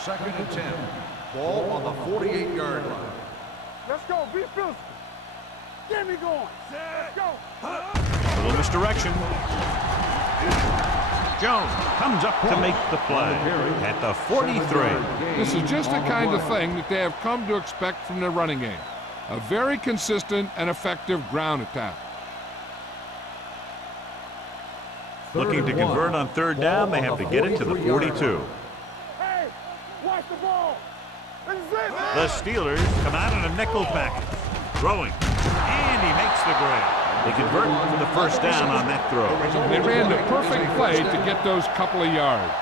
Second and 10. Ball on the 48-yard line. Let's go. Be physical. Get me going. Let's go. A little misdirection. Jones comes up to make the play at the 43. This is just the kind of thing that they have come to expect from their running game. A very consistent and effective ground attack. Looking to convert on 3rd down, they have to get it to the 42. Hey, watch the ball. This is it, man. The Steelers come out in a nickel package. Throwing. And he makes the grab. They convert for the 1st down on that throw. They ran the perfect play to get those couple of yards.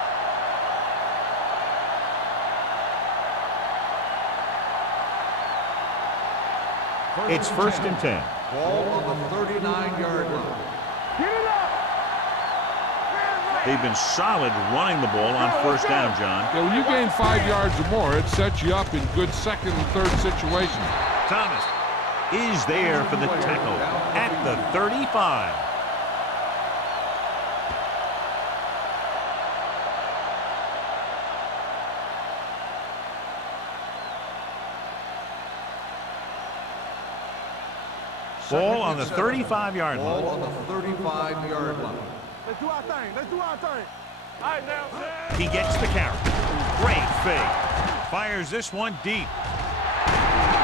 It's 1st and 10. Ball on the 39-yard line. Get it up. They've been solid running the ball on 1st down, John. Yeah, when you gain 5 yards or more, it sets you up in good 2nd and 3rd situations. Thomas is there for the tackle at the 35. Ball on the 35-yard Ball line. on the 35-yard line. Let's do our thing. All right, now. He gets the carry. Great fake. Fires this one deep.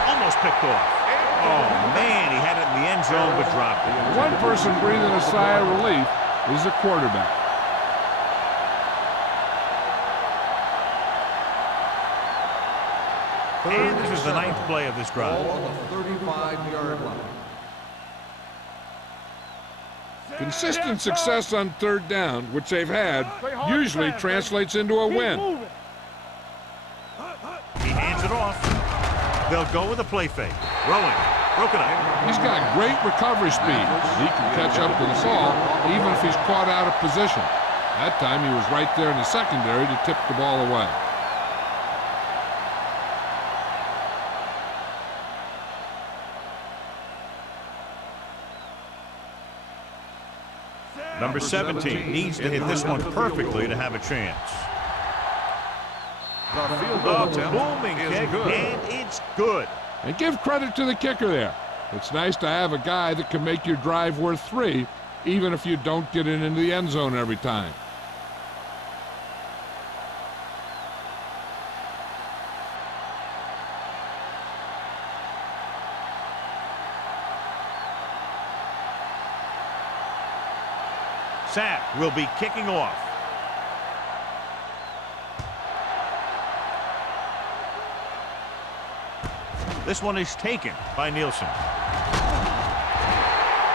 Almost picked off. Oh, man, he had it in the end zone but dropped it. One person breathing a sigh of relief is the quarterback. And this is the 9th play of this drive. Ball on the 35-yard line. Consistent success on 3rd down, which they've had, usually translates into a win. He hands it off. They'll go with a play fake. Rolling. Broken up. He's got great recovery speed. He can catch up to the ball even if he's caught out of position. That time he was right there in the secondary to tip the ball away. Number 17 needs to hit this one perfectly to have a chance. The field The goal attempt booming is kick, good. and it's good. And give credit to the kicker there. It's nice to have a guy that can make your drive worth 3, even if you don't get it into the end zone every time. Sapp will be kicking off. This one is taken by Nielsen.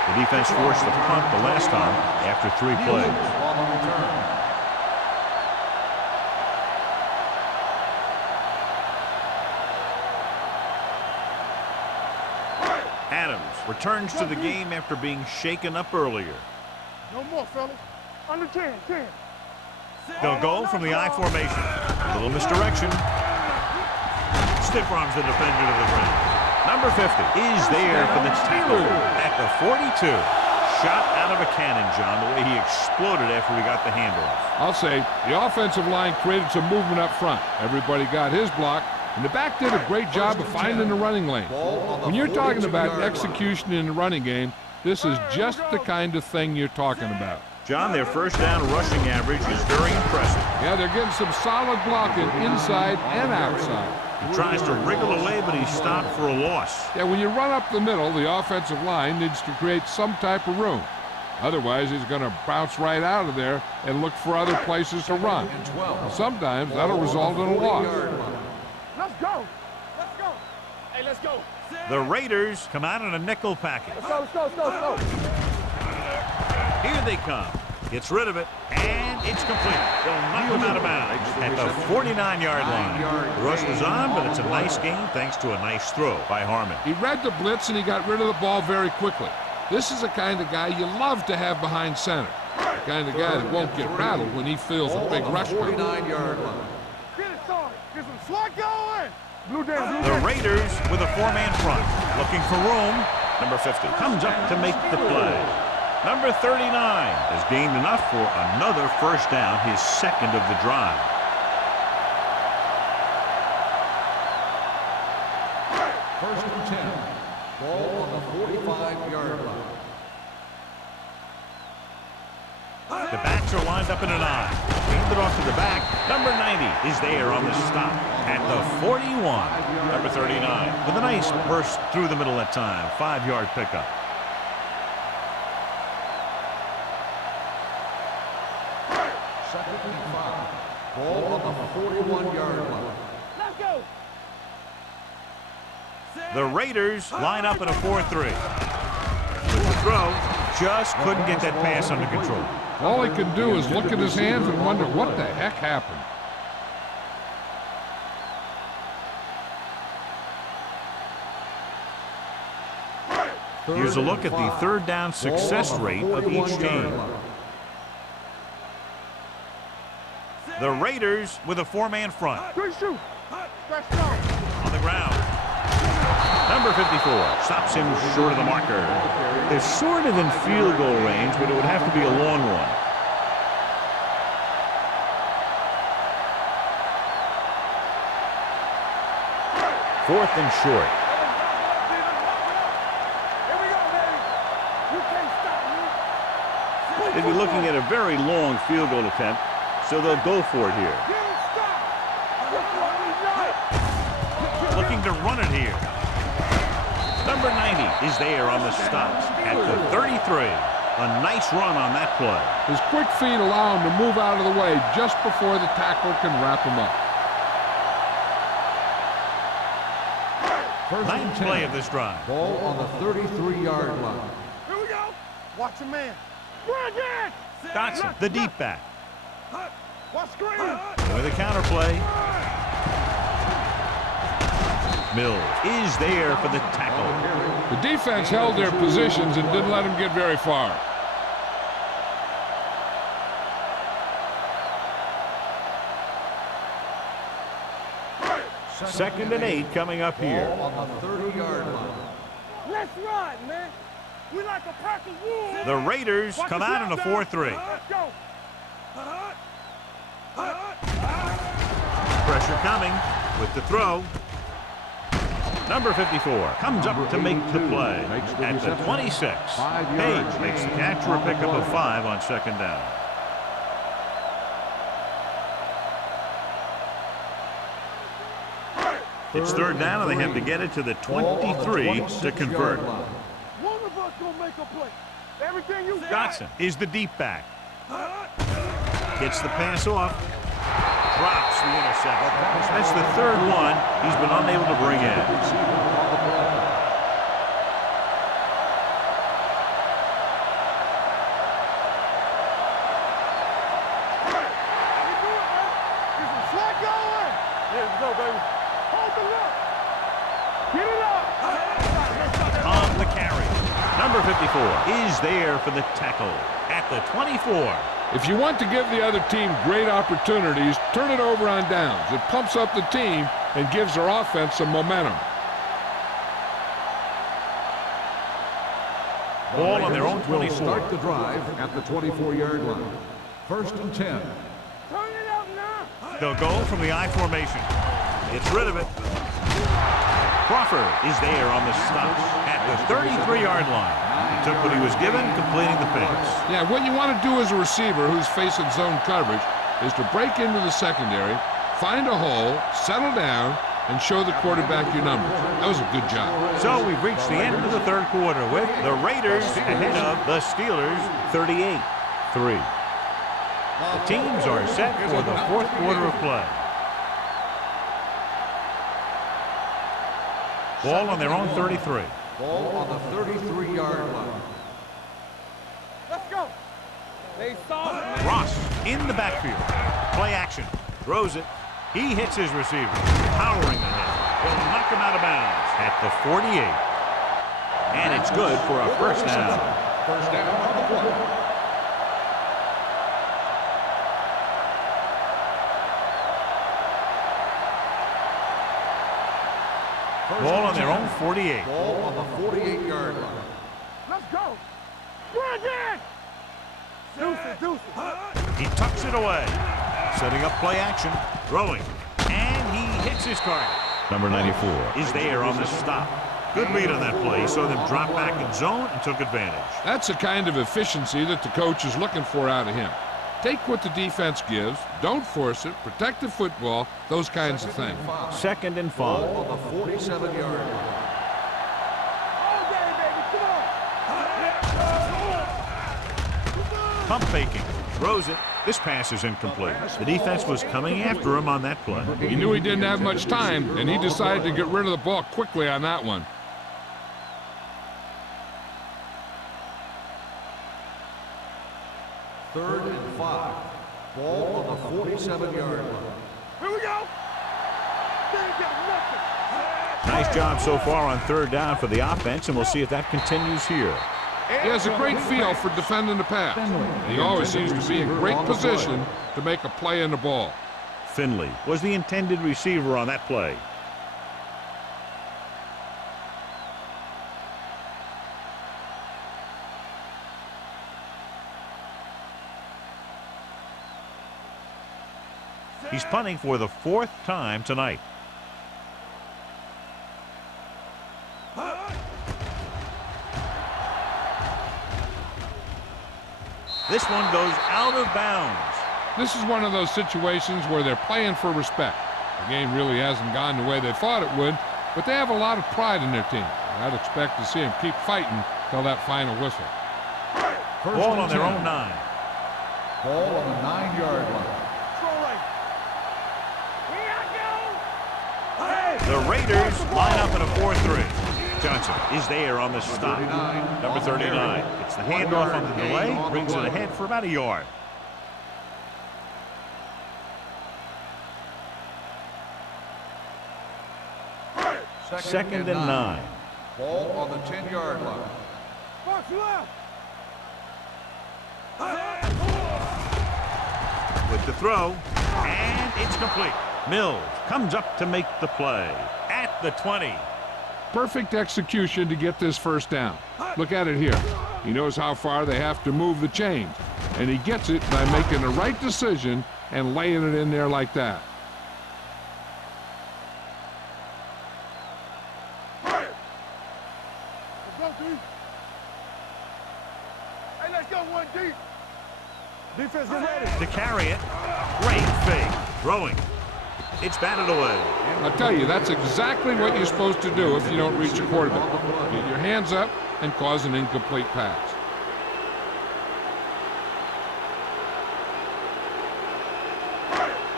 The defense forced the punt the last time after 3 plays. Adams returns to the game after being shaken up earlier. No more, fellas. Under 10. They'll go from the I formation. A little misdirection. Stiff arms the defender to the ground. Number 50 is there for the tackle at the 42. Shot out of a cannon, John, the way he exploded after he got the handoff. I'll say the offensive line created some movement up front. Everybody got his block, and the back did a great job of finding the running lane. When you're talking about execution in the running game, this is just the kind of thing you're talking about. John, their first down rushing average is very impressive. Yeah, they're getting some solid blocking inside and outside. He tries to wriggle away, but he's stopped for a loss. Yeah, when you run up the middle, the offensive line needs to create some type of room. Otherwise, he's going to bounce right out of there and look for other places to run. Sometimes that'll result in a loss. Let's go. Hey, let's go. The Raiders come out in a nickel package. Let's go. Here they come. Gets rid of it, and it's complete. They'll knock him out of bounds at the 49-yard line. The rush was on, but it's a nice gain thanks to a nice throw by Harmon. He read the blitz, and he got rid of the ball very quickly. This is the kind of guy you love to have behind center. The kind of guy that won't get rattled when he feels a big rush coming. 49-yard line. Get it started. Get some slot going. Blue down. The Raiders with a 4-man front. Looking for room. Number 50 comes up to make the play. Number 39 has gained enough for another first down, his second of the drive. First and 10. Ball on the 45-yard line. The backs are lined up in an I. Handed off to the back. Number 90 is there on the stop at the 41. Number 39 with a nice burst through the middle that time. 5-yard pickup. Second and 5. Ball on the 41-yard line. Let's go. The Raiders line up in a 4-3. With the throw, just couldn't get that pass under control. All he can do is look at his hands and wonder what the heck happened. Here's a look at the third down success rate of each team. The Raiders with a 4-man front. Good shoot. Stretch down. On the ground. Number 54 stops him short of the marker. They're sort of in field goal range, but it would have to be a long one. Fourth and short. Here we go, baby. You can't stop me. They'd be looking at a very long field goal attempt, so they'll go for it here. Get him stopped. That's what we like. Looking to run it here. Number 90 is there on the stop at the 33. A nice run on that play. His quick feet allow him to move out of the way just before the tackler can wrap him up. Ninth play of this drive. Ball on the 33-yard line. Here we go. Watch your man. Bring it. Dotson, the deep back. Watch screen. With a counter play. Mills is there for the tackle. The defense held their positions and didn't let him get very far. Second and 8 coming up here. Ball on the 30-yard line. Let's ride, man. We like a pack of wolves. The Raiders come out in a 4-3. Let's go. Pressure coming with the throw. Number 54 comes up to make the play at the 26. Page makes the catch for a pickup of 5 on second down. It's third down, and they have to get it to the 23 to convert. One of us gonna make a play. Everything you got. Johnson is the deep back. Gets the pass off. Drops the interception. That's the third one he's been unable to bring in. On the carry. Number 54 is there for the tackle at the 24. If you want to give the other team great opportunities, turn it over on downs. It pumps up the team and gives their offense some momentum. Ball on their own 24. Start the drive at the 24-yard line. First and 10. Turn it up now. They'll go from the I formation. Gets rid of it. Crawford is there on the stop at the 33-yard line. He took what he was given, completing the pass. Yeah, what you want to do as a receiver who's facing zone coverage is to break into the secondary, find a hole, settle down, and show the quarterback your numbers. That was a good job. So we've reached the end of the third quarter with the Raiders ahead of the Steelers 38-3. The teams are set for the fourth quarter of play. Ball on their own 33. Ball on the 33-yard line. Let's go. They saw it. Ross in the backfield. Play action. Throws it. He hits his receiver. Powering the hit. Will knock him out of bounds at the 48. And it's good for a first down. First down on the play. Ball on their own 48. Ball on the 48-yard line. Let's go. Bring it. Deuces. He tucks it away. Setting up play action. Throwing. And he hits his target. Number 94 is there on the stop. Good read on that play. He saw them drop back in zone and took advantage. That's the kind of efficiency that the coach is looking for out of him. Take what the defense gives, don't force it, protect the football, those kinds of things. Second and 5. Ball on the 47-yard line. All day, baby. Come on. Pump faking. Throws it. This pass is incomplete. The defense was coming after him on that play. He knew he didn't have much time, and he decided to get rid of the ball quickly on that one. Third and 5. Ball on the 47-yard line. Here we go. They ain't got nothing. Nice job so far on third down for the offense, and we'll see if that continues here. He has a great feel for defending the pass. He always seems to be in great position to make a play in the ball. Finley was the intended receiver on that play. He's punting for the fourth time tonight. This one goes out of bounds. This is one of those situations where they're playing for respect. The game really hasn't gone the way they thought it would, but they have a lot of pride in their team. I'd expect to see them keep fighting till that final whistle. Ball on their own 9. Ball on the 9-yard line. The Raiders line up in a 4-3. Johnson is there on the stop. Number 39. It's the handoff on the delay. Brings it ahead for about a yard. Second and 9. Ball on the 10-yard line. Box left. With the throw, and it's complete. Mills comes up to make the play at the 20. Perfect execution to get this first down. Look at it here. He knows how far they have to move the chains, and he gets it by making the right decision and laying it in there like that. deep. Defense, get ready. To carry it. Great fake. Throwing. It's batted away. I'll tell you, that's exactly what you're supposed to do if you don't reach a quarterback. Get your hands up and cause an incomplete pass.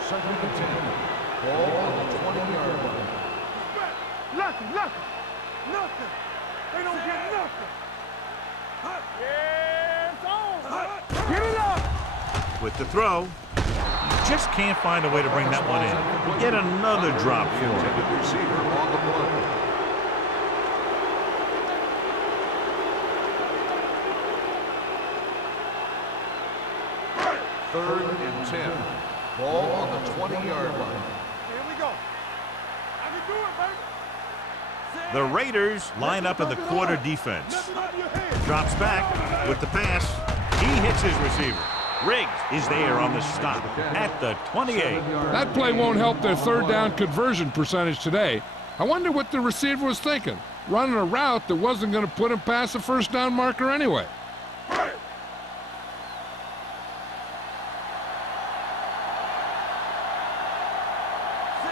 Second and 10. Ball on the 20-yard line. Nothing. Nothing. They don't get nothing. Yeah, it's on. Get it up. With the throw. Just can't find a way to bring that one in. Yet another drop for him. Intended receiver on the play. Third and 10. Ball on the 20-yard line. Here we go. I can do it, baby. The Raiders line up in the quarter defense. Nothing out of your head. Drops back with the pass. He hits his receiver. Riggs is there on the stop at the 28. That play won't help their third down conversion percentage today. I wonder what the receiver was thinking, running a route that wasn't going to put him past the first down marker anyway.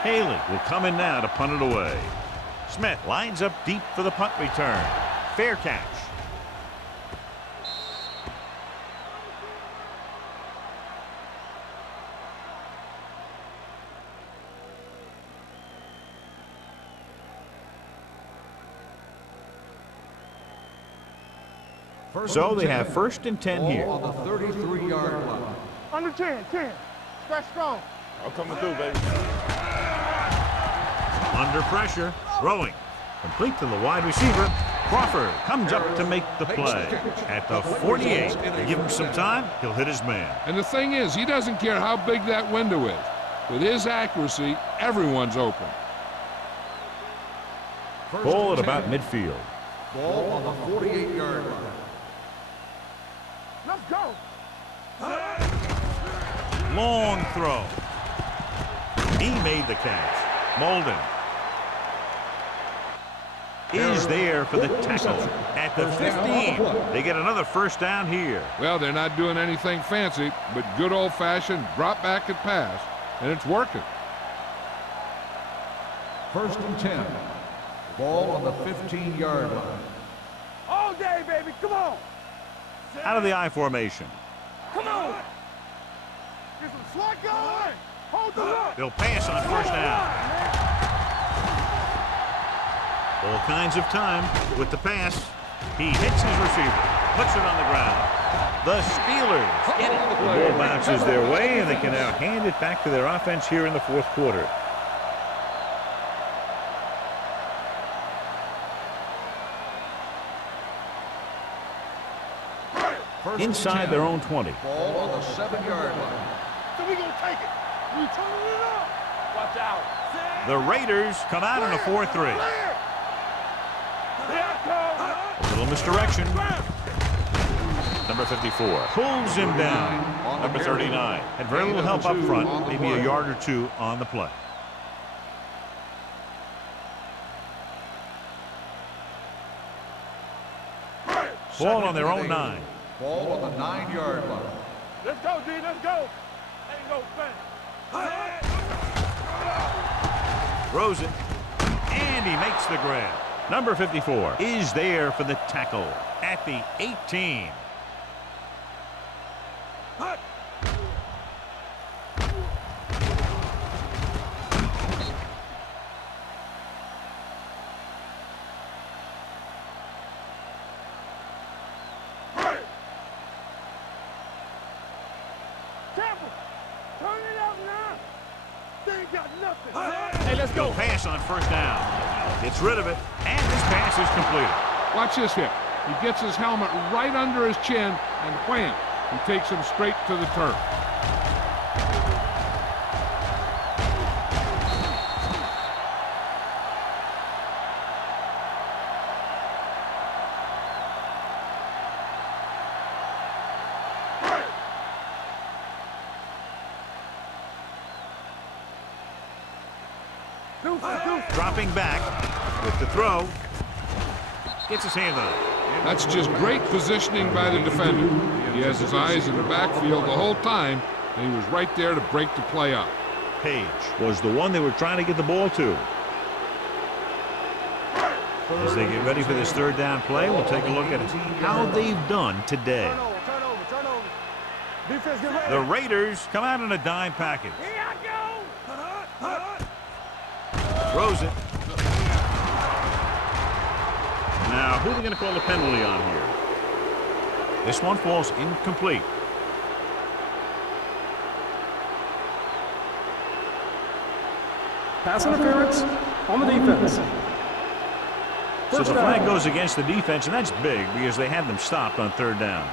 Haley will come in now to punt it away. Smith lines up deep for the punt return. Fair catch. So they have first and 10 here. Ball on the 33-yard line. Under 10. Stretch strong. I'm coming through, baby. Under pressure, throwing. Complete to the wide receiver. Crawford comes up to make the play. At the 48, they give him some time, he'll hit his man. And the thing is, he doesn't care how big that window is. With his accuracy, everyone's open. Ball at about midfield. Ball on the 48-yard line. Let's go. Long throw. He made the catch. Molden is there for the tackle at the 15. They get another first down here. Well, they're not doing anything fancy, but good old-fashioned drop back and pass, and it's working. First and 10. Ball on the 15-yard line. All day, baby. Come on. Out of the I formation. Come on. Get some slack going. Hold the look. They'll pass on first down. All kinds of time with the pass. He hits his receiver, puts it on the ground. The Steelers get it. The ball bounces their way, and they can now hand it back to their offense here in the fourth quarter. Inside their own 20. Ball on the 7-yard line. So we gonna take it. We turning it up. Watch out. The Raiders come out in a 4-3. A little misdirection. Number 54 pulls him down. Number 39 had very little help up front, maybe a yard or two on the play. Ball on their own 9. Ball on the 9-yard line. Let's go, D. Let's go. Ain't no fence. Throws it, and he makes the grab. Number 54 is there for the tackle at the 18. Hey, let's go. Pass on first down. Gets rid of it, and this pass is completed. Watch this hit. He gets his helmet right under his chin, and wham, he takes him straight to the turf. Dropping back with the throw. Gets his hand on it. That's just great positioning by the defender. He has his eyes in the backfield the whole time, and he was right there to break the play up. Page was the one they were trying to get the ball to. As they get ready for this third down play, we'll take a look at how they've done today. Turn over. Defense, get ready. The Raiders come out in a dime package. Here I go. Throws it. Now, who are they going to call the penalty on here? This one falls incomplete. Pass interference on the defense. So First the down. flag goes against the defense, and that's big because they had them stopped on third down.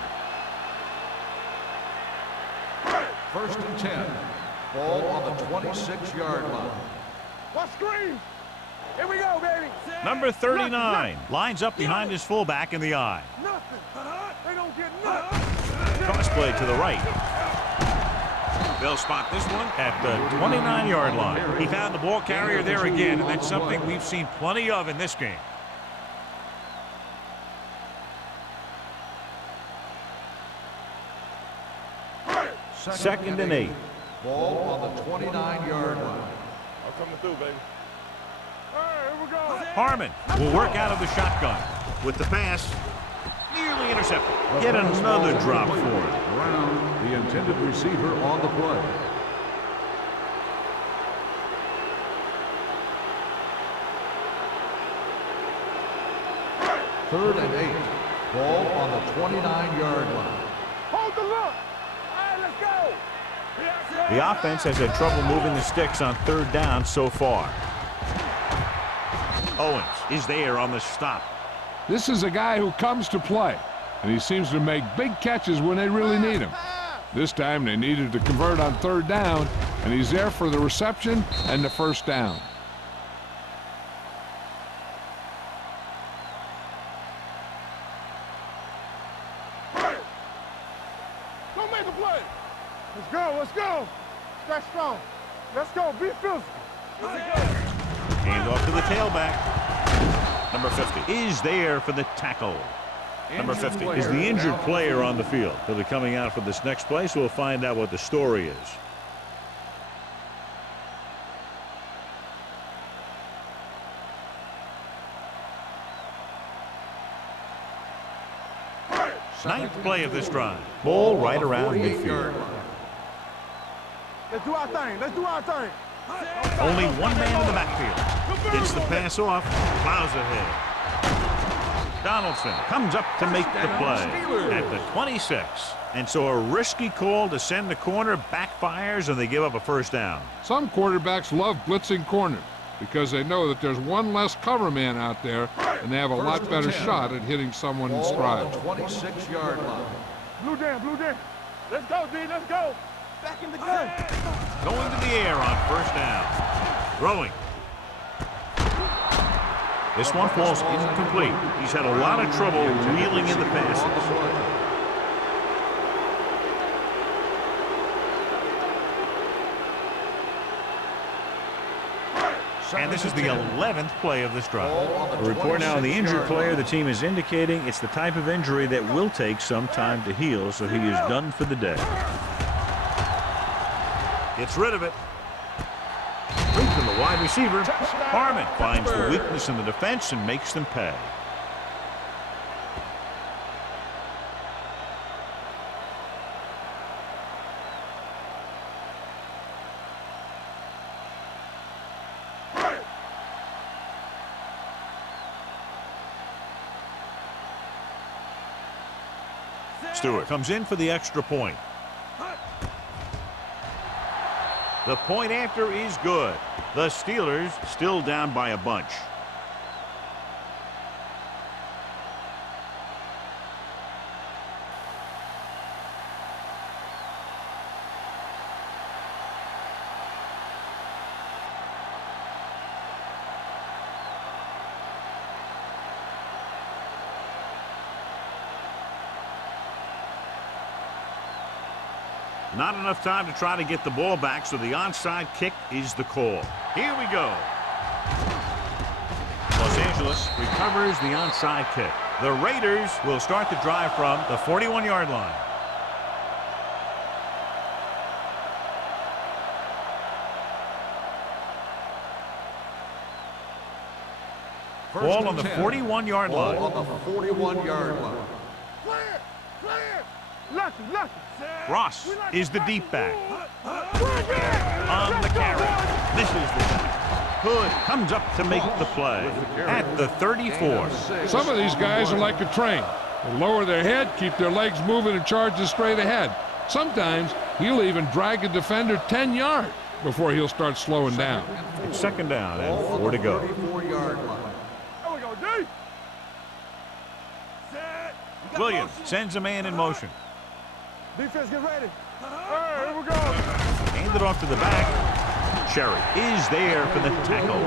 First and 10. Ball on the 26-yard line. What screen? Here we go, baby. Number 39 lines up behind his fullback in the eye. Nothing. They don't get nothing. Cross play to the right. They'll spot this one at the 29-yard line. He found the ball carrier there again, and that's something we've seen plenty of in this game. Second and 8. Ball on the 29-yard line. I'm coming through, baby. All right, here we go. Harmon will work out of the shotgun with the pass. Nearly intercepted. Yet another drop for him. Brown, the intended receiver on the play. Third and 8. Ball on the 29-yard line. Hold the look. All right, let's go. The offense has had trouble moving the sticks on third down so far. Owens is there on the stop. This is a guy who comes to play, and he seems to make big catches when they really need him. This time they needed to convert on third down, and he's there for the reception and the first down. Don't make a play. Let's go. Let's go. Stretch strong. Let's go. Be physical. Here we go. Hand off to the tailback. Number 50 is there for the tackle. Number 50 is the injured player on the field. He'll be coming out for this next play, so we'll find out what the story is. Ninth play of this drive. Ball right around midfield. Let's do our thing. Let's do our thing. Only one man in the backfield. Gets the pass off. Plows ahead. Donaldson comes up to make the play at the 26. And so a risky call to send the corner backfires, and they give up a first down. Some quarterbacks love blitzing corners because they know that there's one less cover man out there, and they have a lot better shot at hitting someone in stride. 26-yard line. Blue down. Let's go, D. Let's go. Back in the gun. Going to the air on first down. Throwing. This one falls incomplete. He's had a lot of trouble reeling in the passes. And this is the 11th play of this drive. A report now on the injured player. The team is indicating it's the type of injury that will take some time to heal, so he is done for the day. Gets rid of it. From the wide receiver. Harmon finds the weakness in the defense and makes them pay. Stewart comes in for the extra point. The point after is good. The Steelers still down by a bunch. Not enough time to try to get the ball back, so the onside kick is the call. Here we go. Los Angeles recovers the onside kick. The Raiders will start the drive from the 41-yard line. Ball on the 41-yard line. Ball on the 41-yard line. Clear! Clear! Lucky, lucky. Ross is the deep back. On the carry. Misses the tackle. Hood comes up to make the play at the 34. Some of these guys are like a train. They lower their head, keep their legs moving, and charge straight ahead. Sometimes he'll even drag a defender 10 yards before he'll start slowing down. It's second down and 4 to go. 34-yard line. There we go, D. Williams sends a man in motion. Defense, get ready. All right, here we go. Hand it off to the back. Cherry is there for the tackle.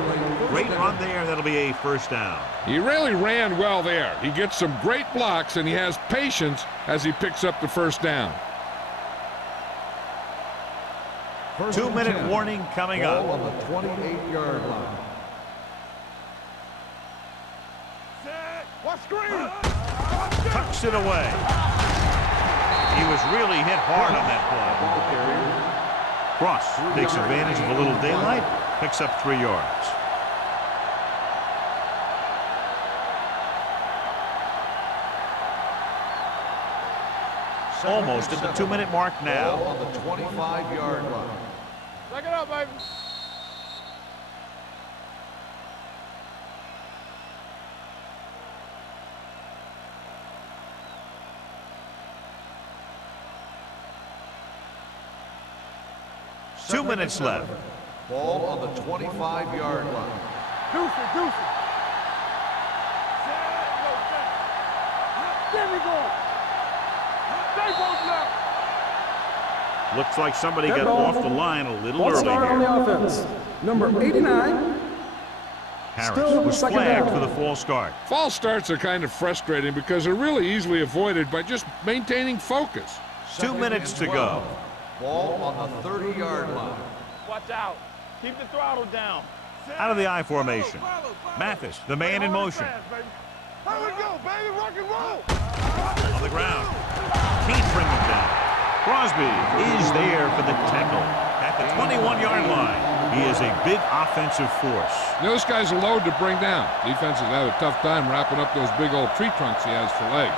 Great run there. That'll be a first down. He really ran well there. He gets some great blocks, and he has patience as he picks up the first down. 2-minute warning coming up. Ball on the 28-yard line. Watch screen. Tucks it away. He was really hit hard on that play. Cross takes advantage of a little daylight, picks up 3 yards. Almost at the 2-minute mark Ball now. on the 25-yard line. Back it up, baby. Two minutes left. Ball on the 25-yard line. Deuce it, deuce it. There we go. Stay both left. Looks like somebody got Dead ball. off the line a little Ball early start on here. the offense. Number 89. Harris Still was second flagged down. for the false start. False starts are kind of frustrating because they're really easily avoided by just maintaining focus. 2 minutes to go. Ball on the 30-yard line. Watch out. Keep the throttle down. Out of the I formation. Mathis, the man in motion. Here we go, baby. Rock and roll. On the ground. Can't bring him down. Crosby is there for the tackle at the 21-yard line. He is a big offensive force. Those guys are loaded to bring down. Defenses have a tough time wrapping up those big old tree trunks he has for legs.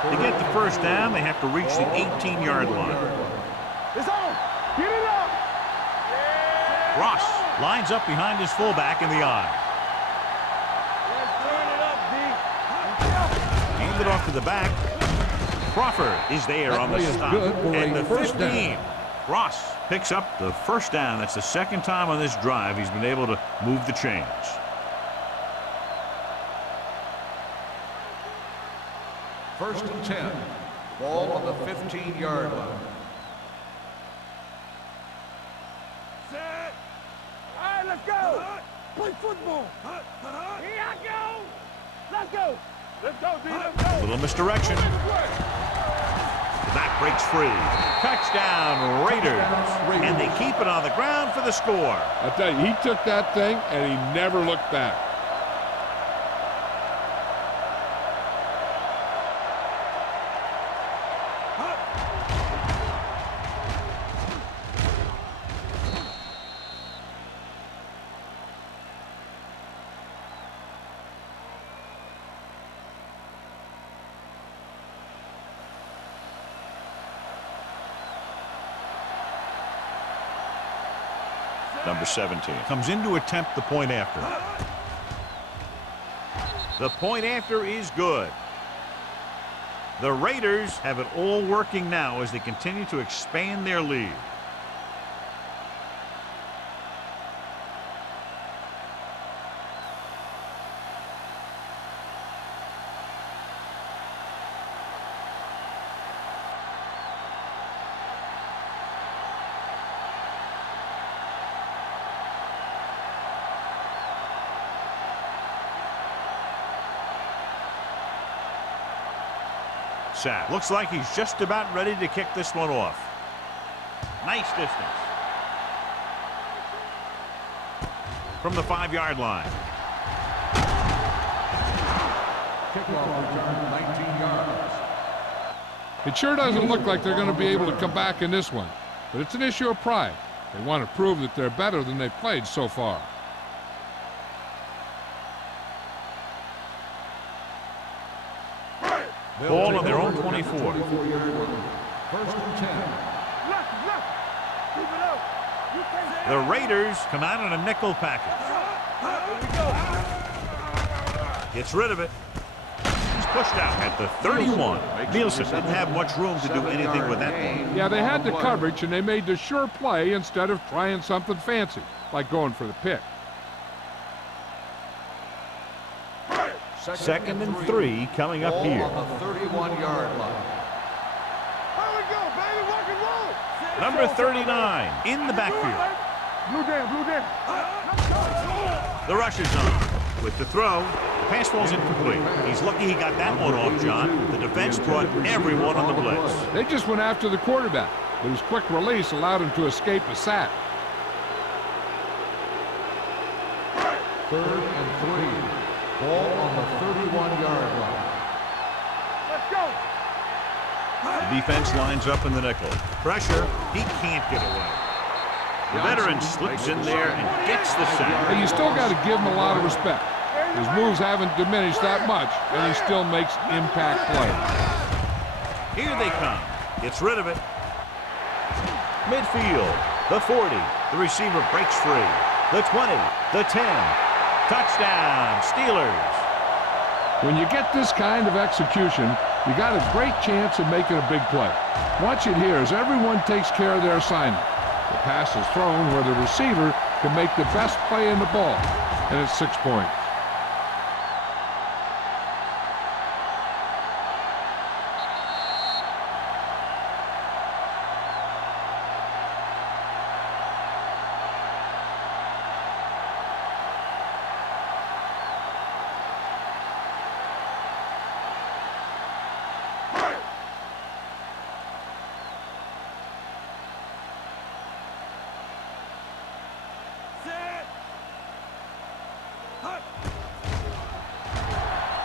To get the first down, they have to reach the 18-yard line. It's on. Get it up. Ross lines up behind his fullback in the I. Let's turn it up, D. Hand it off to the back. Crawford is there That on the play is stop good for at a the first 15. down. Ross picks up the first down. That's the second time on this drive he's been able to move the chains. First and 10. Ball on the 15-yard line. Set. All right, let's go. Play football. Here I go. Let's go. Let's go, D. Let's go. Little misdirection. The back breaks free. Touchdown, Raiders. And they keep it on the ground for the score. I tell you, he took that thing and he never looked back. Number 17 comes in to attempt the point after. The point after is good. The Raiders have it all working now as they continue to expand their lead. Sapp looks like he's just about ready to kick this one off. Nice distance. From the 5-yard line. Kickoff return 19 yards. It sure doesn't look like they're going to be able to come back in this one, but it's an issue of pride. They want to prove that they're better than they've played so far. Ball on their own 24. 24-yard line. First and 10. The Raiders come out in a nickel package. Gets rid of it. He's pushed out at the 31. Nielsen didn't have much room to do anything with that ball. Yeah, they had the coverage, and they made the sure play instead of trying something fancy, like going for the pick. Second and 3 coming up here. On the 31-yard line. Number 39 in the backfield. Blue down. The rush is on. With the throw, the pass falls incomplete. He's lucky he got that one off, John. The defense brought everyone on the blitz. They just went after the quarterback, but his quick release allowed him to escape a sack. Third and 3. Ball on the 31-yard line. Let's go. The defense lines up in the nickel. Pressure, he can't get away. The veteran slips in there and gets the sack. Hey, you still got to give him a lot of respect. His moves haven't diminished that much, and he still makes impact plays. Here they come. Gets rid of it. Midfield, the 40. The receiver breaks free. The 20, the 10. Touchdown, Steelers. When you get this kind of execution, you got a great chance of making a big play. Watch it here as everyone takes care of their assignment. The pass is thrown where the receiver can make the best play in the ball, and it's 6 points.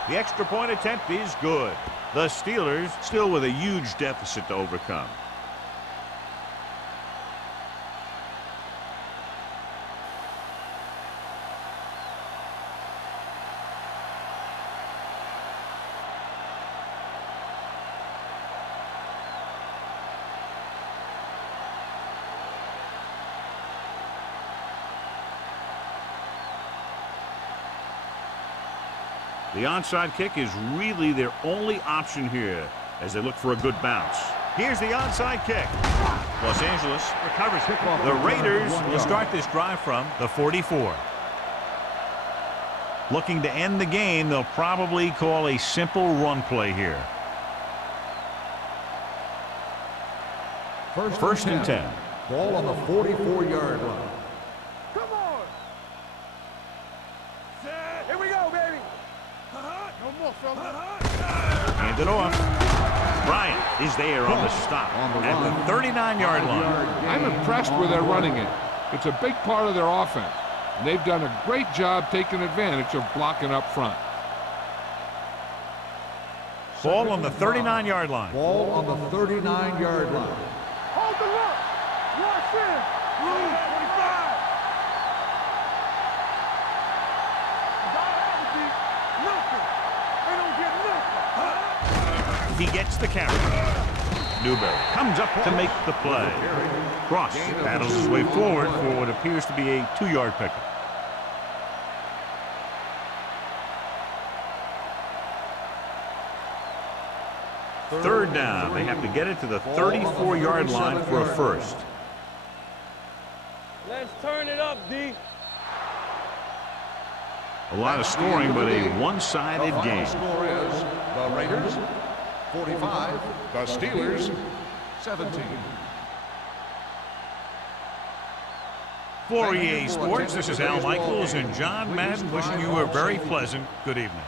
The extra point attempt is good. The Steelers still with a huge deficit to overcome. The onside kick is really their only option here as they look for a good bounce. Here's the onside kick. Los Angeles recovers. The Raiders will start this drive from the 44. Looking to end the game, they'll probably call a simple run play here. First and 10. Ball on the 44-yard line. Come on. Here we go, baby. No more, fella. Hand it off. Bryant is there on the stop at the 39-yard line. I'm impressed with their running game. It's a big part of their offense, and they've done a great job taking advantage of blocking up front. Ball on the 39-yard line. Ball on the 39-yard line. Hold the look. Watch in. Blue 25. He gets the carry. Newberry comes up to make the play. Cross paddles his way forward for what appears to be a 2-yard pickup. Third down. They have to get it to the 34-yard line for a first. Let's turn it up, D. A lot of scoring, but a one-sided game. The score is the Raiders 45, the Steelers 17. For EA Sports, this is Al Michaels and John Madden wishing you a very pleasant good evening.